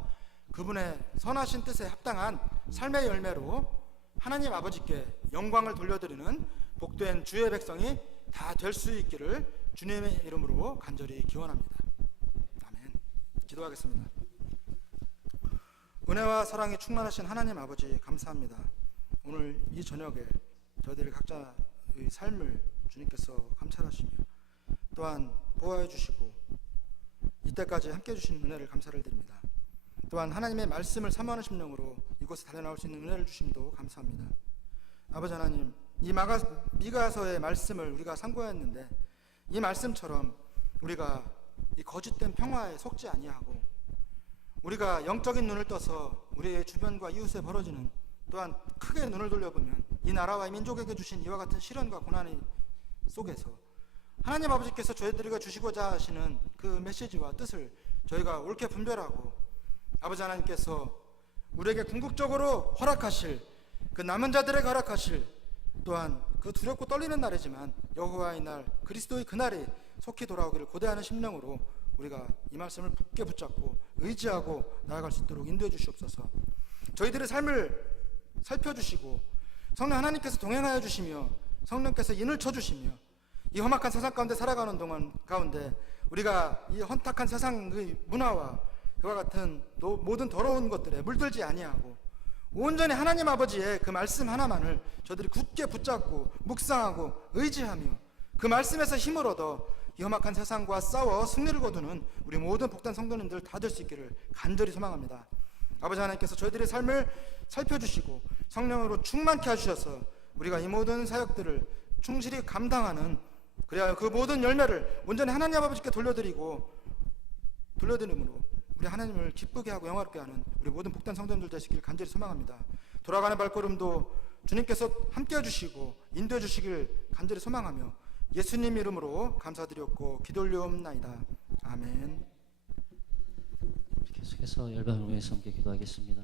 그분의 선하신 뜻에 합당한 삶의 열매로 하나님 아버지께 영광을 돌려드리는 복된 주의 백성이 다 될 수 있기를 주님의 이름으로 간절히 기원합니다. 아멘. 기도하겠습니다. 은혜와 사랑이 충만하신 하나님 아버지 감사합니다. 오늘 이 저녁에 저희들 각자의 삶을 주님께서 감찰하시며 또한 보호해 주시고 이때까지 함께해 주신 은혜를 감사를 드립니다. 또한 하나님의 말씀을 사모하는 심령으로 이곳에 달려나올 수 있는 은혜를 주심도 감사합니다. 아버지 하나님, 이 미가서의 말씀을 우리가 상고했는데 이 말씀처럼 우리가 이 거짓된 평화에 속지 아니하고 우리가 영적인 눈을 떠서 우리의 주변과 이웃에 벌어지는 또한 크게 눈을 돌려보면 이 나라와 이 민족에게 주신 이와 같은 시련과 고난 속에서 하나님 아버지께서 저희들에게 주시고자 하시는 그 메시지와 뜻을 저희가 옳게 분별하고 아버지 하나님께서 우리에게 궁극적으로 허락하실 그 남은 자들에게 허락하실 또한 그 두렵고 떨리는 날이지만 여호와의 날 그리스도의 그날이 속히 돌아오기를 고대하는 심령으로 우리가 이 말씀을 굳게 붙잡고 의지하고 나아갈 수 있도록 인도해 주시옵소서. 저희들의 삶을 살펴주시고 성령 하나님께서 동행하여 주시며 성령께서 인을 쳐주시며 이 험악한 세상 가운데 살아가는 동안 가운데 우리가 이 헌탁한 세상의 문화와 그와 같은 모든 더러운 것들에 물들지 아니하고 온전히 하나님 아버지의 그 말씀 하나만을 저들이 굳게 붙잡고 묵상하고 의지하며 그 말씀에서 힘을 얻어 이 험악한 세상과 싸워 승리를 거두는 우리 모든 복된 성도님들 다 될 수 있기를 간절히 소망합니다. 아버지 하나님께서 저희들의 삶을 살펴주시고 성령으로 충만케 하셔서 우리가 이 모든 사역들을 충실히 감당하는 그래야 그 모든 열매를 온전히 하나님 아버지께 돌려드림으로 우리 하나님을 기쁘게 하고 영화롭게 하는 우리 모든 복된 성도님들 되시길 간절히 소망합니다. 돌아가는 발걸음도 주님께서 함께 해주시고 인도해 주시길 간절히 소망하며 예수님 이름으로 감사드렸고 기도 올려옵나이다. 아멘. 계속해서 열방을 위해서 함께 기도하겠습니다.